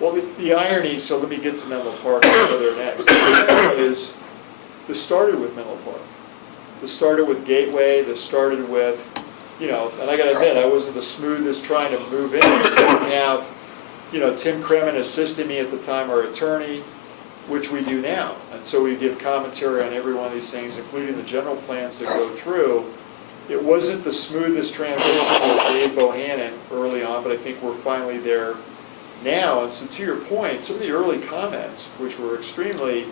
Well, the irony, so let me get to Menlo Park and go there next. The irony is, this started with Menlo Park. This started with Gateway, this started with, and I gotta admit, I wasn't the smoothest trying to move in, because I didn't have, Tim Kremen assisted me at the time, our attorney, which we do now. And so we give commentary on every one of these things, including the general plans that go through. It wasn't the smoothest transition with Dave Bohannon early on, but I think we're finally there now. And so to your point, some of the early comments, which were extremely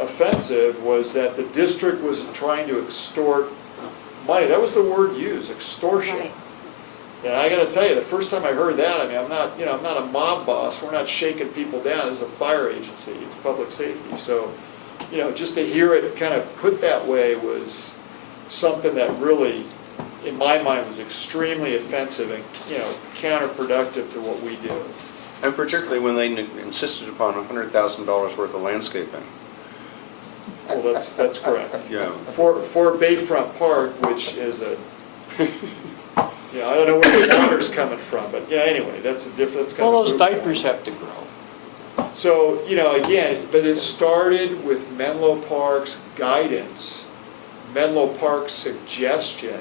offensive, was that the district was trying to extort money. That was the word used, extortion. Right. And I got to tell you, the first time I heard that, I mean, I'm not a mob boss. We're not shaking people down. This is a fire agency. It's public safety. So, just to hear it kind of put that way was something that really, in my mind, was extremely offensive and counterproductive to what we do. And particularly when they insisted upon $100,000 worth of landscaping. Well, that's correct. Yeah. For Bayfront Park, which is a, I don't know where the water's coming from, but anyway, that's a different kind Well, of. those diapers have to grow. So, again, but it started with Menlo Park's guidance, Menlo Park's suggestion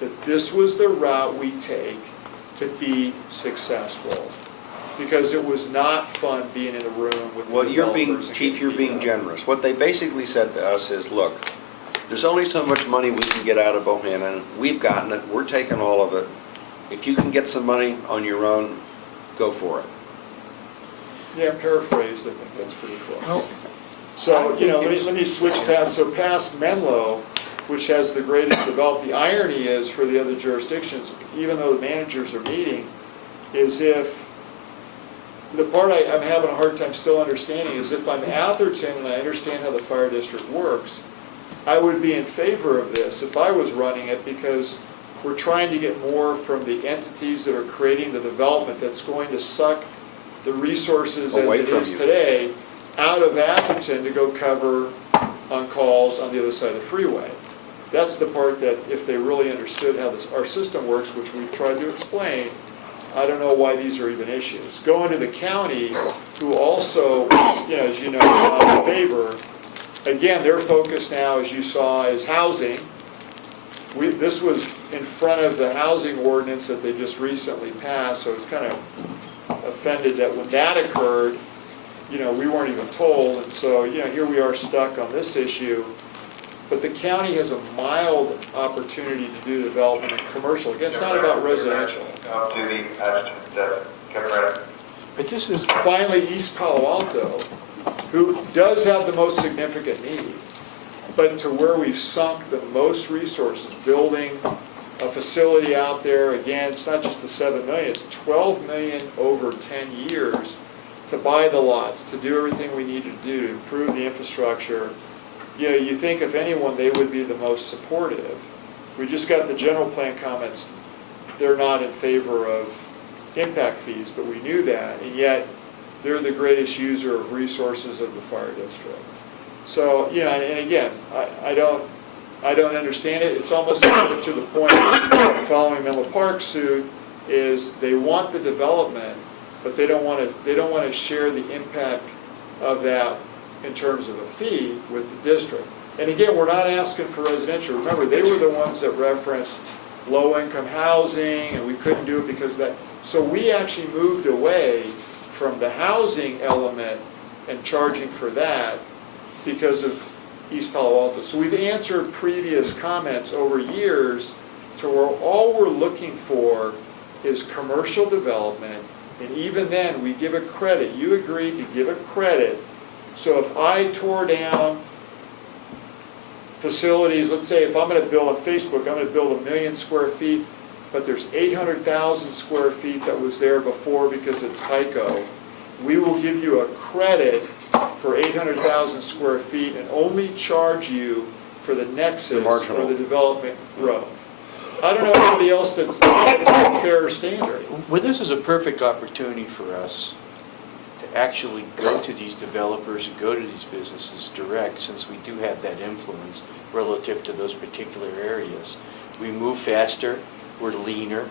that this was the route we take to be successful. Because it was not fun being in a room with Well, you're being, developers and Chief, getting you're beat being up. generous. What they basically said to us is, look, there's only so much money we can get out of Bohannon. We've gotten it, we're taking all of it. If you can get some money on your own, go for it. Yeah, paraphrased, I think that's pretty close. Well, So, I you know, think let me switch past, so past Menlo, which has the greatest development, the irony is for the other jurisdictions, even though the managers are meeting, is if, the part I'm having a hard time still understanding is if I'm Atherton and I understand how the fire district works, I would be in favor of this if I was running it, because we're trying to get more from the entities that are creating the development that's going to suck the resources as Away it from is you. today out of Atherton to go cover on calls on the other side of the freeway. That's the part that if they really understood how our system works, which we've tried to explain, I don't know why these are even issues. Going to the county, who also, you know, as you know, I'm in favor, again, their focus now, as you saw, is housing. This was in front of the housing ordinance that they just recently passed, so it's kind of offended that when that occurred, you know, we weren't even told, and so, you know, here we are stuck on this issue. But the county has a mild opportunity to do development in commercial. Again, it's not about residential. But this is, Finally, East Palo Alto, who does have the most significant need, but to where we've sunk the most resources, building a facility out there, again, it's not just the 7 million, it's 12 million over 10 years to buy the lots, to do everything we need to do to improve the infrastructure. You know, you think if anyone, they would be the most supportive. We just got the general plan comments, they're not in favor of impact fees, but we knew that, and yet they're the greatest user of resources of the fire district. So, you know, and again, I don't understand it. It's almost to the point following Menlo Park's suit is they want the development, but they don't want to share the impact of that in terms of a fee with the district. And again, we're not asking for residential. Remember, they were the ones that referenced low-income housing, and we couldn't do it because of that. So we actually moved away from the housing element and charging for that because of East Palo Alto. So we've answered previous comments over years to where all we're looking for is commercial development, and even then, we give a credit. You agreed to give a credit. So if I tore down facilities, let's say if I'm going to build on Facebook, I'm going to build 1 million square feet, but there's 800,000 square feet that was there before because it's Tyco, we will give you a credit for 800,000 square feet and only charge you for the nexus or the development growth. I don't know anybody else that's a fair standard. well, this is a perfect opportunity for us to actually go to these developers and go to these businesses direct, since we do have that influence relative to those particular areas. We move faster, we're leaner,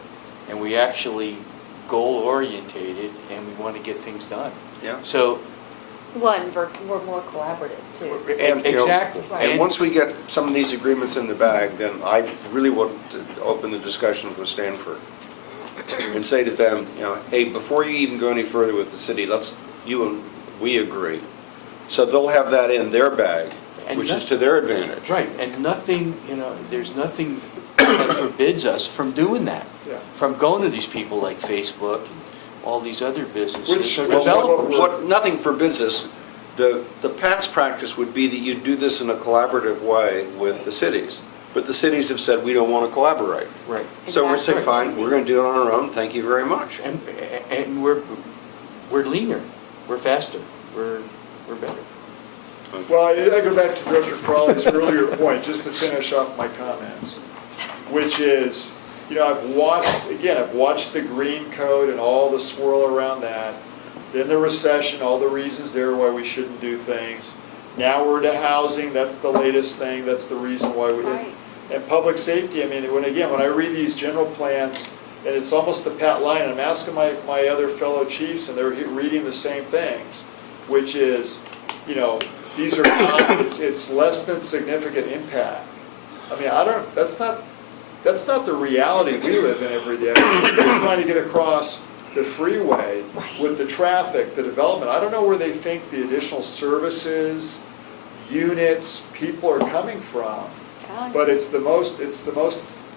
and we actually goal-orientated, and we want to get things done. Yeah. So, One, we're more collaborative too. And, you know, exactly. And once we get some of these agreements in the bag, then I really want to open the discussions with Stanford and say to them, you know, hey, before you even go any further with the city, we agree. So they'll have that in their bag, And which is to their advantage. Right, and nothing, you know, there's nothing that forbids us from doing that. Yeah. From going to these people like Facebook and all these other businesses Which- or which- developers. Nothing forbids us. The past practice would be that you do this in a collaborative way with the cities. But the cities have said, we don't want to collaborate. Right. So we're saying, Exactly. fine, we're going to do it on our own, thank you very much. And we're leaner, we're faster, we're better. Well, I go back to Director Crawley's earlier point, just to finish off my comments, which is, you know, I've watched the green code and all the swirl around that, then the recession, all the reasons there why we shouldn't do things. Now we're to housing, that's the latest thing, that's the reason why we didn't. Right. And public safety, I mean, when I read these general plans, and it's almost the pat line, I'm asking my other fellow chiefs, and they're reading the same things, which is, you know, these are not, it's less than significant impact. I mean, that's not that's not the reality we live in every day. They're trying to get across the freeway with the traffic, the development. I don't know where they think the additional services, units, people are coming from. But it's the most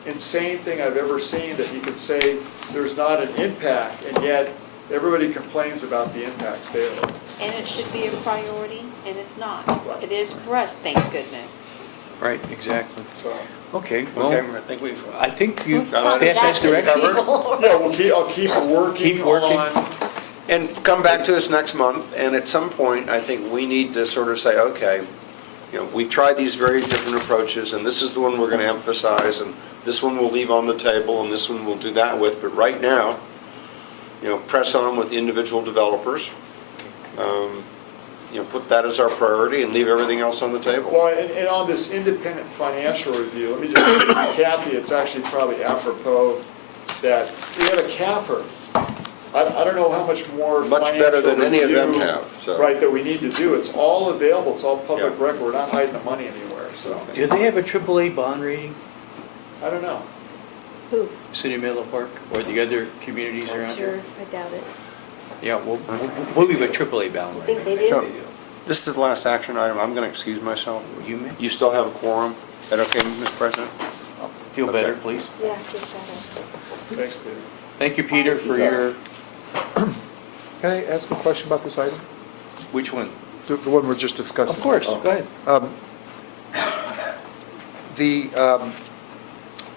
insane thing I've ever seen, that you could say there's not an impact, and yet everybody complains about the impacts daily. And it should be a priority, and it's not. Right. It is for us, thank goodness. Right, exactly. So, Okay, Okay, well, I think we've, I think you, Got it. staff has direction. yeah, I'll keep working Keep working. on, and come back to us next month, and at some point, I think we need to sort of say, okay, you know, we've tried these very different approaches, and this is the one we're going to emphasize, and this one we'll leave on the table, and this one we'll do that with, but right now, you know, press on with the individual developers, you know, put that as our priority and leave everything else on the table. well, and on this independent financial review, let me just, Kathy, it's actually probably apropos that we have a CAFR. I don't know how much more Much financial better than any of them review, have, so. right, that we need to do. It's all available, it's all public Yeah. record, we're not hiding the money anywhere, so, Do they have a AAA bond rating, I don't know. Who? City of Menlo Park, or the other communities around Sure, here? I doubt it. Yeah, we'll leave a AAA bond You rating. think they So, do? this is the last action item, I'm going to excuse myself. You may, You still have a quorum, is that okay, Mr. President? feel better, Okay. please. Yeah, get that out. Thanks, Peter. Thank you, Peter, for your, Can I ask a question about this item? which one? The one we're just discussing? Of course, go ahead.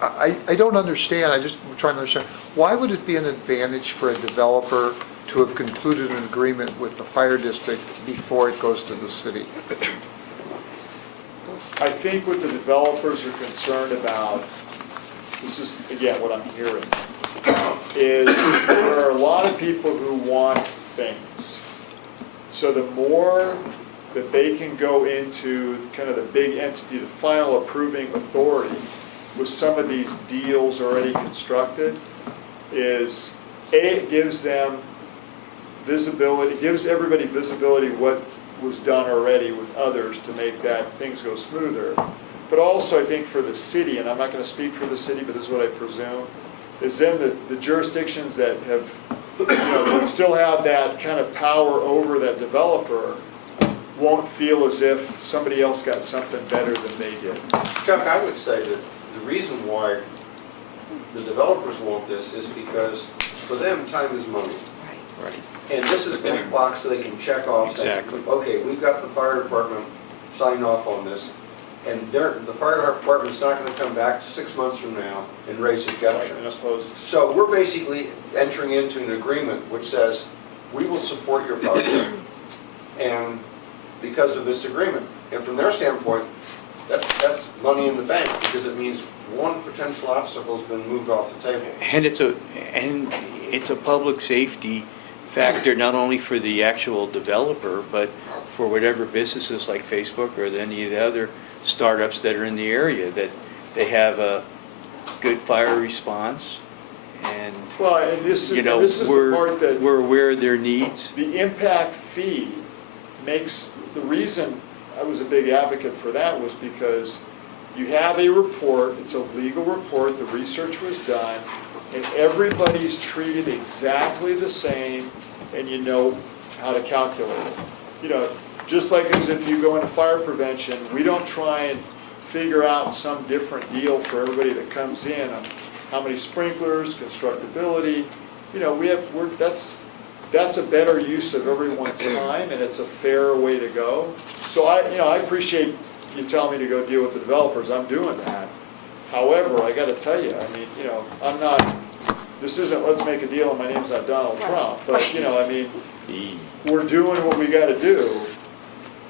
I don't understand, we're trying to understand, why would it be an advantage for a developer to have concluded an agreement with the fire district before it goes to the city? I think what the developers are concerned about, this is, again, what I'm hearing, is there are a lot of people who want things. So the more that they can go into kind of the big entity, the final approving authority, with some of these deals already constructed, is, A, it gives them visibility, gives everybody visibility what was done already with others to make that things go smoother. But also, I think for the city, and I'm not going to speak for the city, but this is what I presume, is then the jurisdictions that have, you know, that still have that kind of power over that developer won't feel as if somebody else got something better than they did. Chuck, I would say that the reason why the developers want this is because for them, time is money. Right. And this is one box that they can check off. saying, Exactly. Okay, we've got the fire department signed off on this, and the fire department's not gonna come back 6 months from now and raise And objections. oppose. So we're basically entering into an agreement which says, we will support your project, and because of this agreement. And from their standpoint, that's money in the bank, because it means one potential obstacle's been moved off the table. And it's a public safety factor, not only for the actual developer, but for whatever businesses like Facebook or any of the other startups that are in the area, that they have a good fire response, and, Well, and this you know, is the part that. we're aware of their needs. The impact fee makes, the reason I was a big advocate for that was because you have a report, it's a legal report, the research was done, and everybody's treated exactly the same, and you know how to calculate it. You know, just like as if you go into fire prevention, we don't try and figure out some different deal for everybody that comes in on how many sprinklers, constructability. You know, that's a better use of everyone's time, and it's a fair way to go. So I appreciate you telling me to go deal with the developers, I'm doing that. However, I gotta tell you, I mean, you know, I'm not, this isn't let's make a deal and my name's not Donald Trump, but, you know, I mean, we're doing what we gotta do,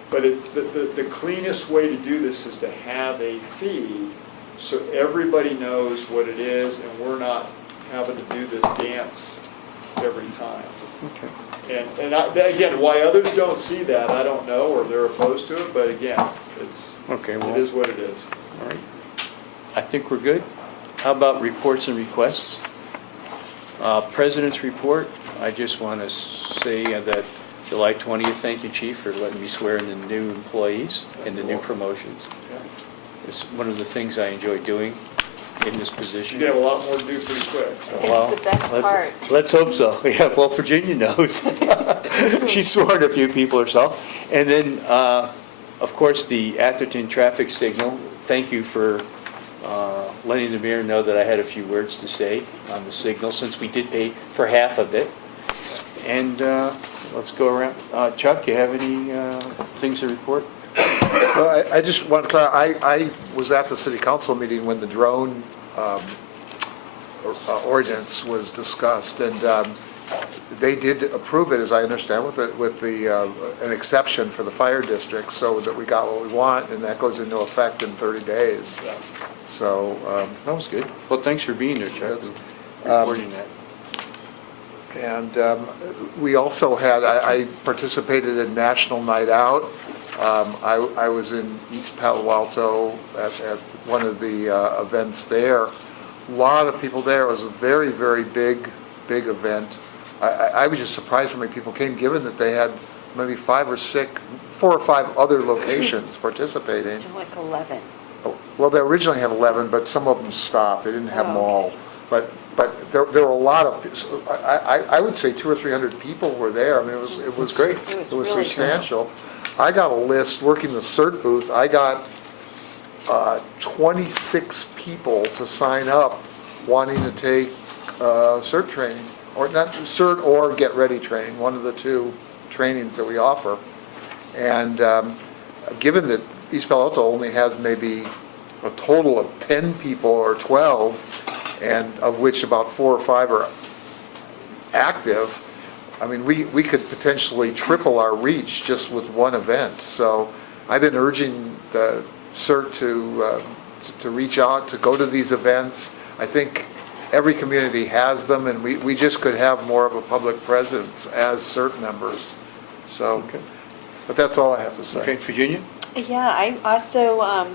but it's, the cleanest way to do this is to have a fee, so everybody knows what it is, and we're not having to do this dance every time. Okay. And again, why others don't see that, I don't know, or they're opposed to it, but again, Okay, it well, is what it is. all right. I think we're good. How about reports and requests? President's report, I just want to say that July 20th, thank you, Chief, for letting me swear in the new employees and the new promotions. It's one of the things I enjoy doing. in this You position. get a lot more to do pretty quick, so. Well, It's the best let's- part. Let's hope so. Yeah, well, Virginia knows. She sworn a few people herself. And then, of course, the Atherton traffic signal. Thank you for letting the mayor know that I had a few words to say on the signal, since we did pay for half of it. And let's go around. Chuck, you have any things to report? Well, I just want to clarify, I was at the city council meeting when the drone ordinance was discussed, and they did approve it, as I understand, with an exception for the fire district, so that we got what we want, and that goes into effect in 30 days. So, That was good. Well, thanks for being there, Chuck, That's- reporting that. and we also had, I participated in National Night Out. I was in East Palo Alto at one of the events there. A lot of people there. It was a very, very big event. I was just surprised how many people came, given that they had maybe 4 or 5 other locations participating. Like 11. Well, they originally had 11, but some of them stopped. They didn't have them Oh, all. But there were a lot of, I would say 200 or 300 people were there. I mean, it was great. It was It was really substantial. I got a list, working the CERT booth, I got 26 people to sign up wanting to take CERT training, or not CERT or Get Ready training, one of the 2 trainings that we offer. And given that East Palo Alto only has maybe a total of 10 people or 12, and of which about 4 or 5 are active, I mean, we could potentially triple our reach just with one event. So I've been urging the CERT to reach out, to go to these events. I think every community has them, and we just could have more of a public presence as CERT members. So, Okay. but that's all I have to say. Okay, Virginia? Yeah, I also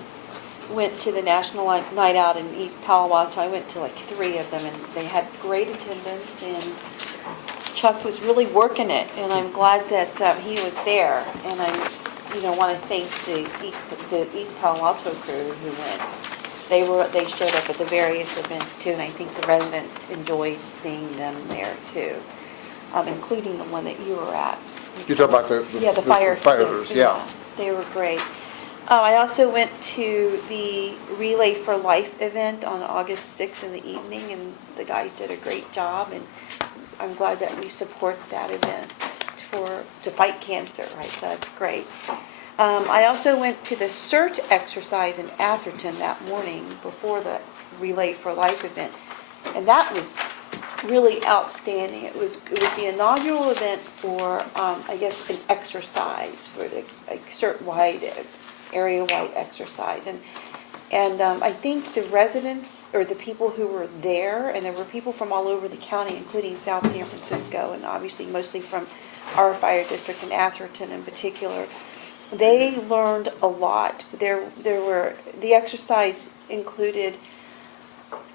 went to the National Night Out in East Palo Alto. I went to like 3 of them, and they had great attendance, and Chuck was really working it, and I'm glad that he was there. And I, want to thank the East Palo Alto crew who went. They showed up at the various events too, and I think the residents enjoyed seeing them there too, including the one that you were at. You're talking about the firefighters, yeah. They were great. I also went to the Relay for Life event on August 6th in the evening, and the guys did a great job, and I'm glad that we support that event to fight cancer, right? So that's great. I also went to the CERT exercise in Atherton that morning before the Relay for Life event, and that was really outstanding. It was the inaugural event for, I guess, an exercise for the CERT-wide, area-wide exercise. And I think the residents, or the people who were there, and there were people from all over the county, including South San Francisco, and obviously mostly from our fire district in Atherton in particular, they learned a lot. The exercise included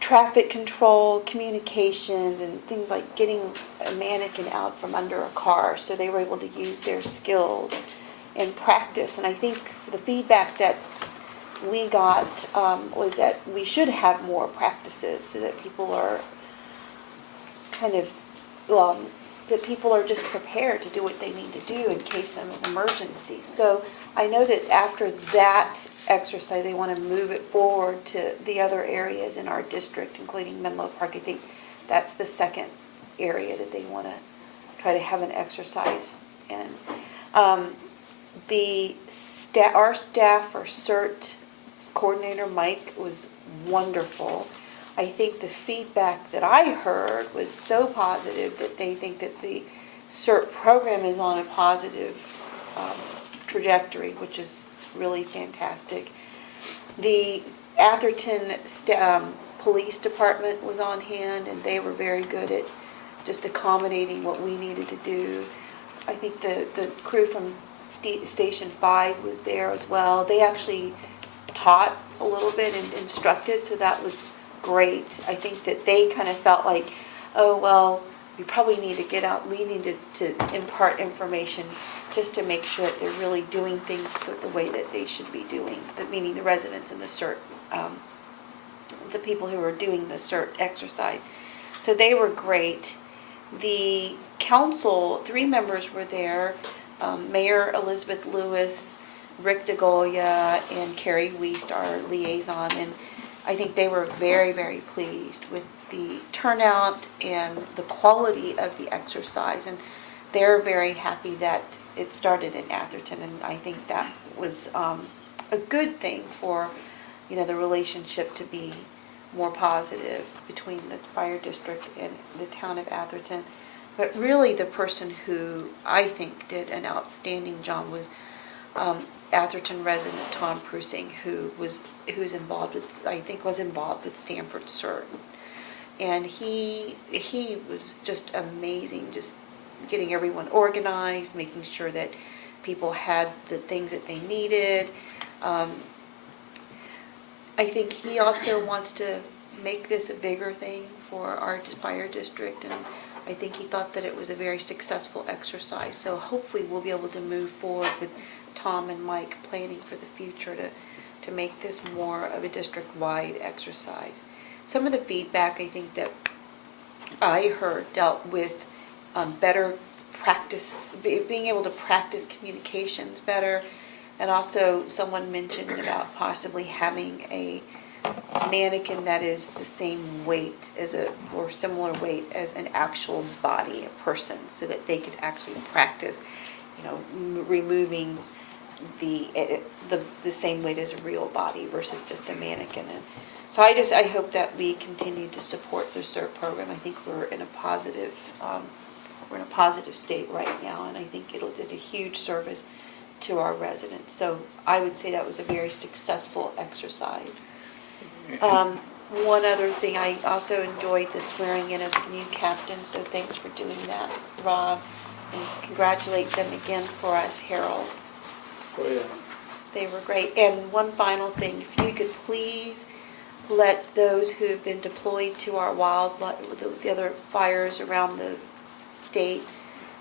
traffic control, communications, and things like getting a mannequin out from under a car, so they were able to use their skills and practice. And I think the feedback that we got was that we should have more practices, so that people are that people are just prepared to do what they need to do in case of an emergency. So I know that after that exercise, they want to move it forward to the other areas in our district, including Menlo Park. I think that's the second area that they want to try to have an exercise in. Our staff, our CERT coordinator, Mike, was wonderful. I think the feedback that I heard was so positive that they think that the CERT program is on a positive trajectory, which is really fantastic. The Atherton Police Department was on hand, and they were very good at just accommodating what we needed to do. I think the crew from Station 5 was there as well. They actually taught a little bit and instructed, so that was great. I think that they kind of felt like, oh, well, we probably need to get out, we need to impart information just to make sure that they're really doing things the way that they should be doing, meaning the residents and the CERT the people who were doing the CERT exercise. So they were great. The council, 3 members were there, Mayor Elizabeth Lewis, Rick DeGolia, and Carrie Wiest, our liaison, and I think they were very, very pleased with the turnout and the quality of the exercise, and they're very happy that it started in Atherton, and I think that was a good thing for, you know, the relationship to be more positive between the fire district and the town of Atherton. But really, the person who I think did an outstanding job was Atherton resident Tom Prusing, who's involved with, I think was involved with Stanford CERT. And he was just amazing, just getting everyone organized, making sure that people had the things that they needed. I think he also wants to make this a bigger thing for our fire district, and I think he thought that it was a very successful exercise. So hopefully we'll be able to move forward with Tom and Mike planning for the future to make this more of a district-wide exercise. Some of the feedback I think that I heard dealt with better practice, being able to practice communications better, and also someone mentioned about possibly having a mannequin that is the same weight as or similar weight as an actual body, a person, so that they could actually practice, you know, removing the same weight as a real body versus just a mannequin. And so I hope that we continue to support the CERT program. I think we're in a positive state right now, and I think it's a huge service to our residents. So I would say that was a very successful exercise. One other thing, I also enjoyed the swearing in of the new captain, so thanks for doing that, Rob, and congratulate them again for us, Harold. Oh, yeah. They were great. And one final thing, if you could please let those who have been deployed to our the other fires around the state,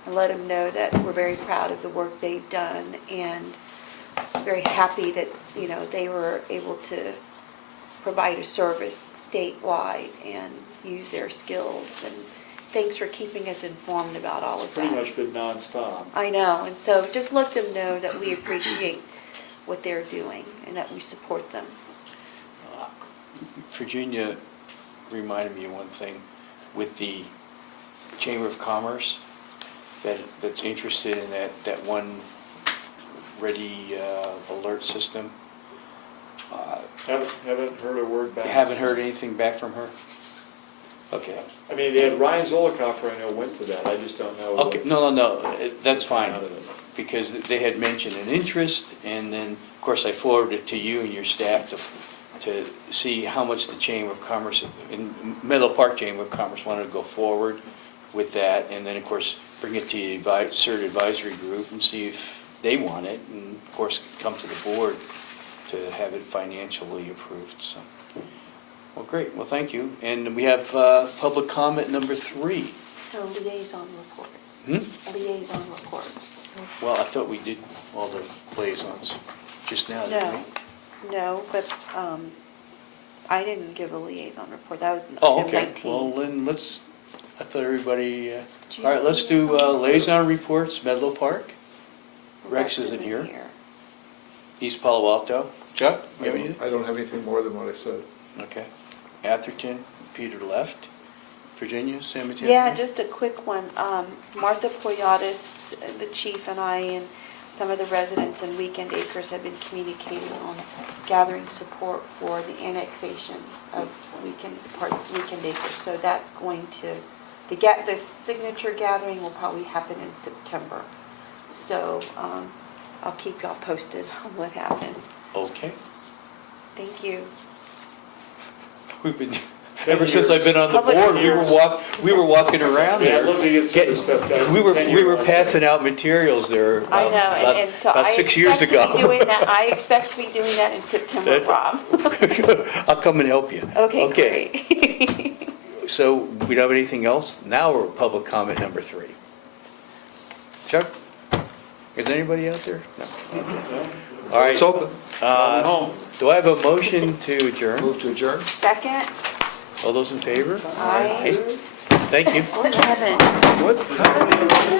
and let them know that we're very proud of the work they've done, and very happy that, you know, they were able to provide a service statewide and use their skills. And thanks for keeping us informed about all of that. Pretty much been nonstop. I know, and so just let them know that we appreciate what they're doing and that we support them. Virginia reminded me of one thing with the Chamber of Commerce that's interested in that one ready alert system. Haven't heard a word back. You haven't heard anything back from her? Okay. I mean, they had Ryan Zollicoffer, I know, went to that, I just don't know. Okay, no, that's fine, Out of it. because they had mentioned an interest, and then, of course, I forwarded it to you and your staff to see how much the Chamber of Commerce, in Menlo Park Chamber of Commerce wanted to go forward with that, and then, of course, bring it to the CERT advisory group and see if they want it, and of course, come to the board to have it financially approved, so. Well, great, well, thank you. And we have public comment number 3. No, liaison report. Hmm? Liaison report. Well, I thought we did all the liaisons just now, didn't we? No, but I didn't give a liaison report. That was Oh, item okay, 19. well, then I thought everybody, Do you all right, have let's do liaison? liaison reports, Menlo Park, Rex isn't here. East Palo Alto. Chuck, you have anything? I don't have anything more than what I said. Okay. Atherton, Peter left. Virginia, San Mateo? Yeah, just a quick one. Martha Poyatis, the chief, and I, and some of the residents in Weekend Acres have been communicating on gathering support for the annexation of Weekend Acres. So that's going to, the signature gathering will probably happen in September. So I'll keep y'all posted on what happens. Okay. Thank you. We've been, 10 ever since I've been on the Public board, years. we were walking around Yeah, I'd there. love to get some of this stuff done. We were It's a 10-year passing out materials there I know, about and so about I 6 years expect to ago. be doing that. I expect to be doing that in September, That's- Rob. I'll come and help you. Okay, great. So we don't have anything else? Now we're at public comment number 3. Chuck? Is anybody out there? No. Okay. All right. It's open. Going home. Do I have a motion to adjourn? Move to adjourn? Second? All those in favor? Aye. Thank you. Oh, Kevin. What time?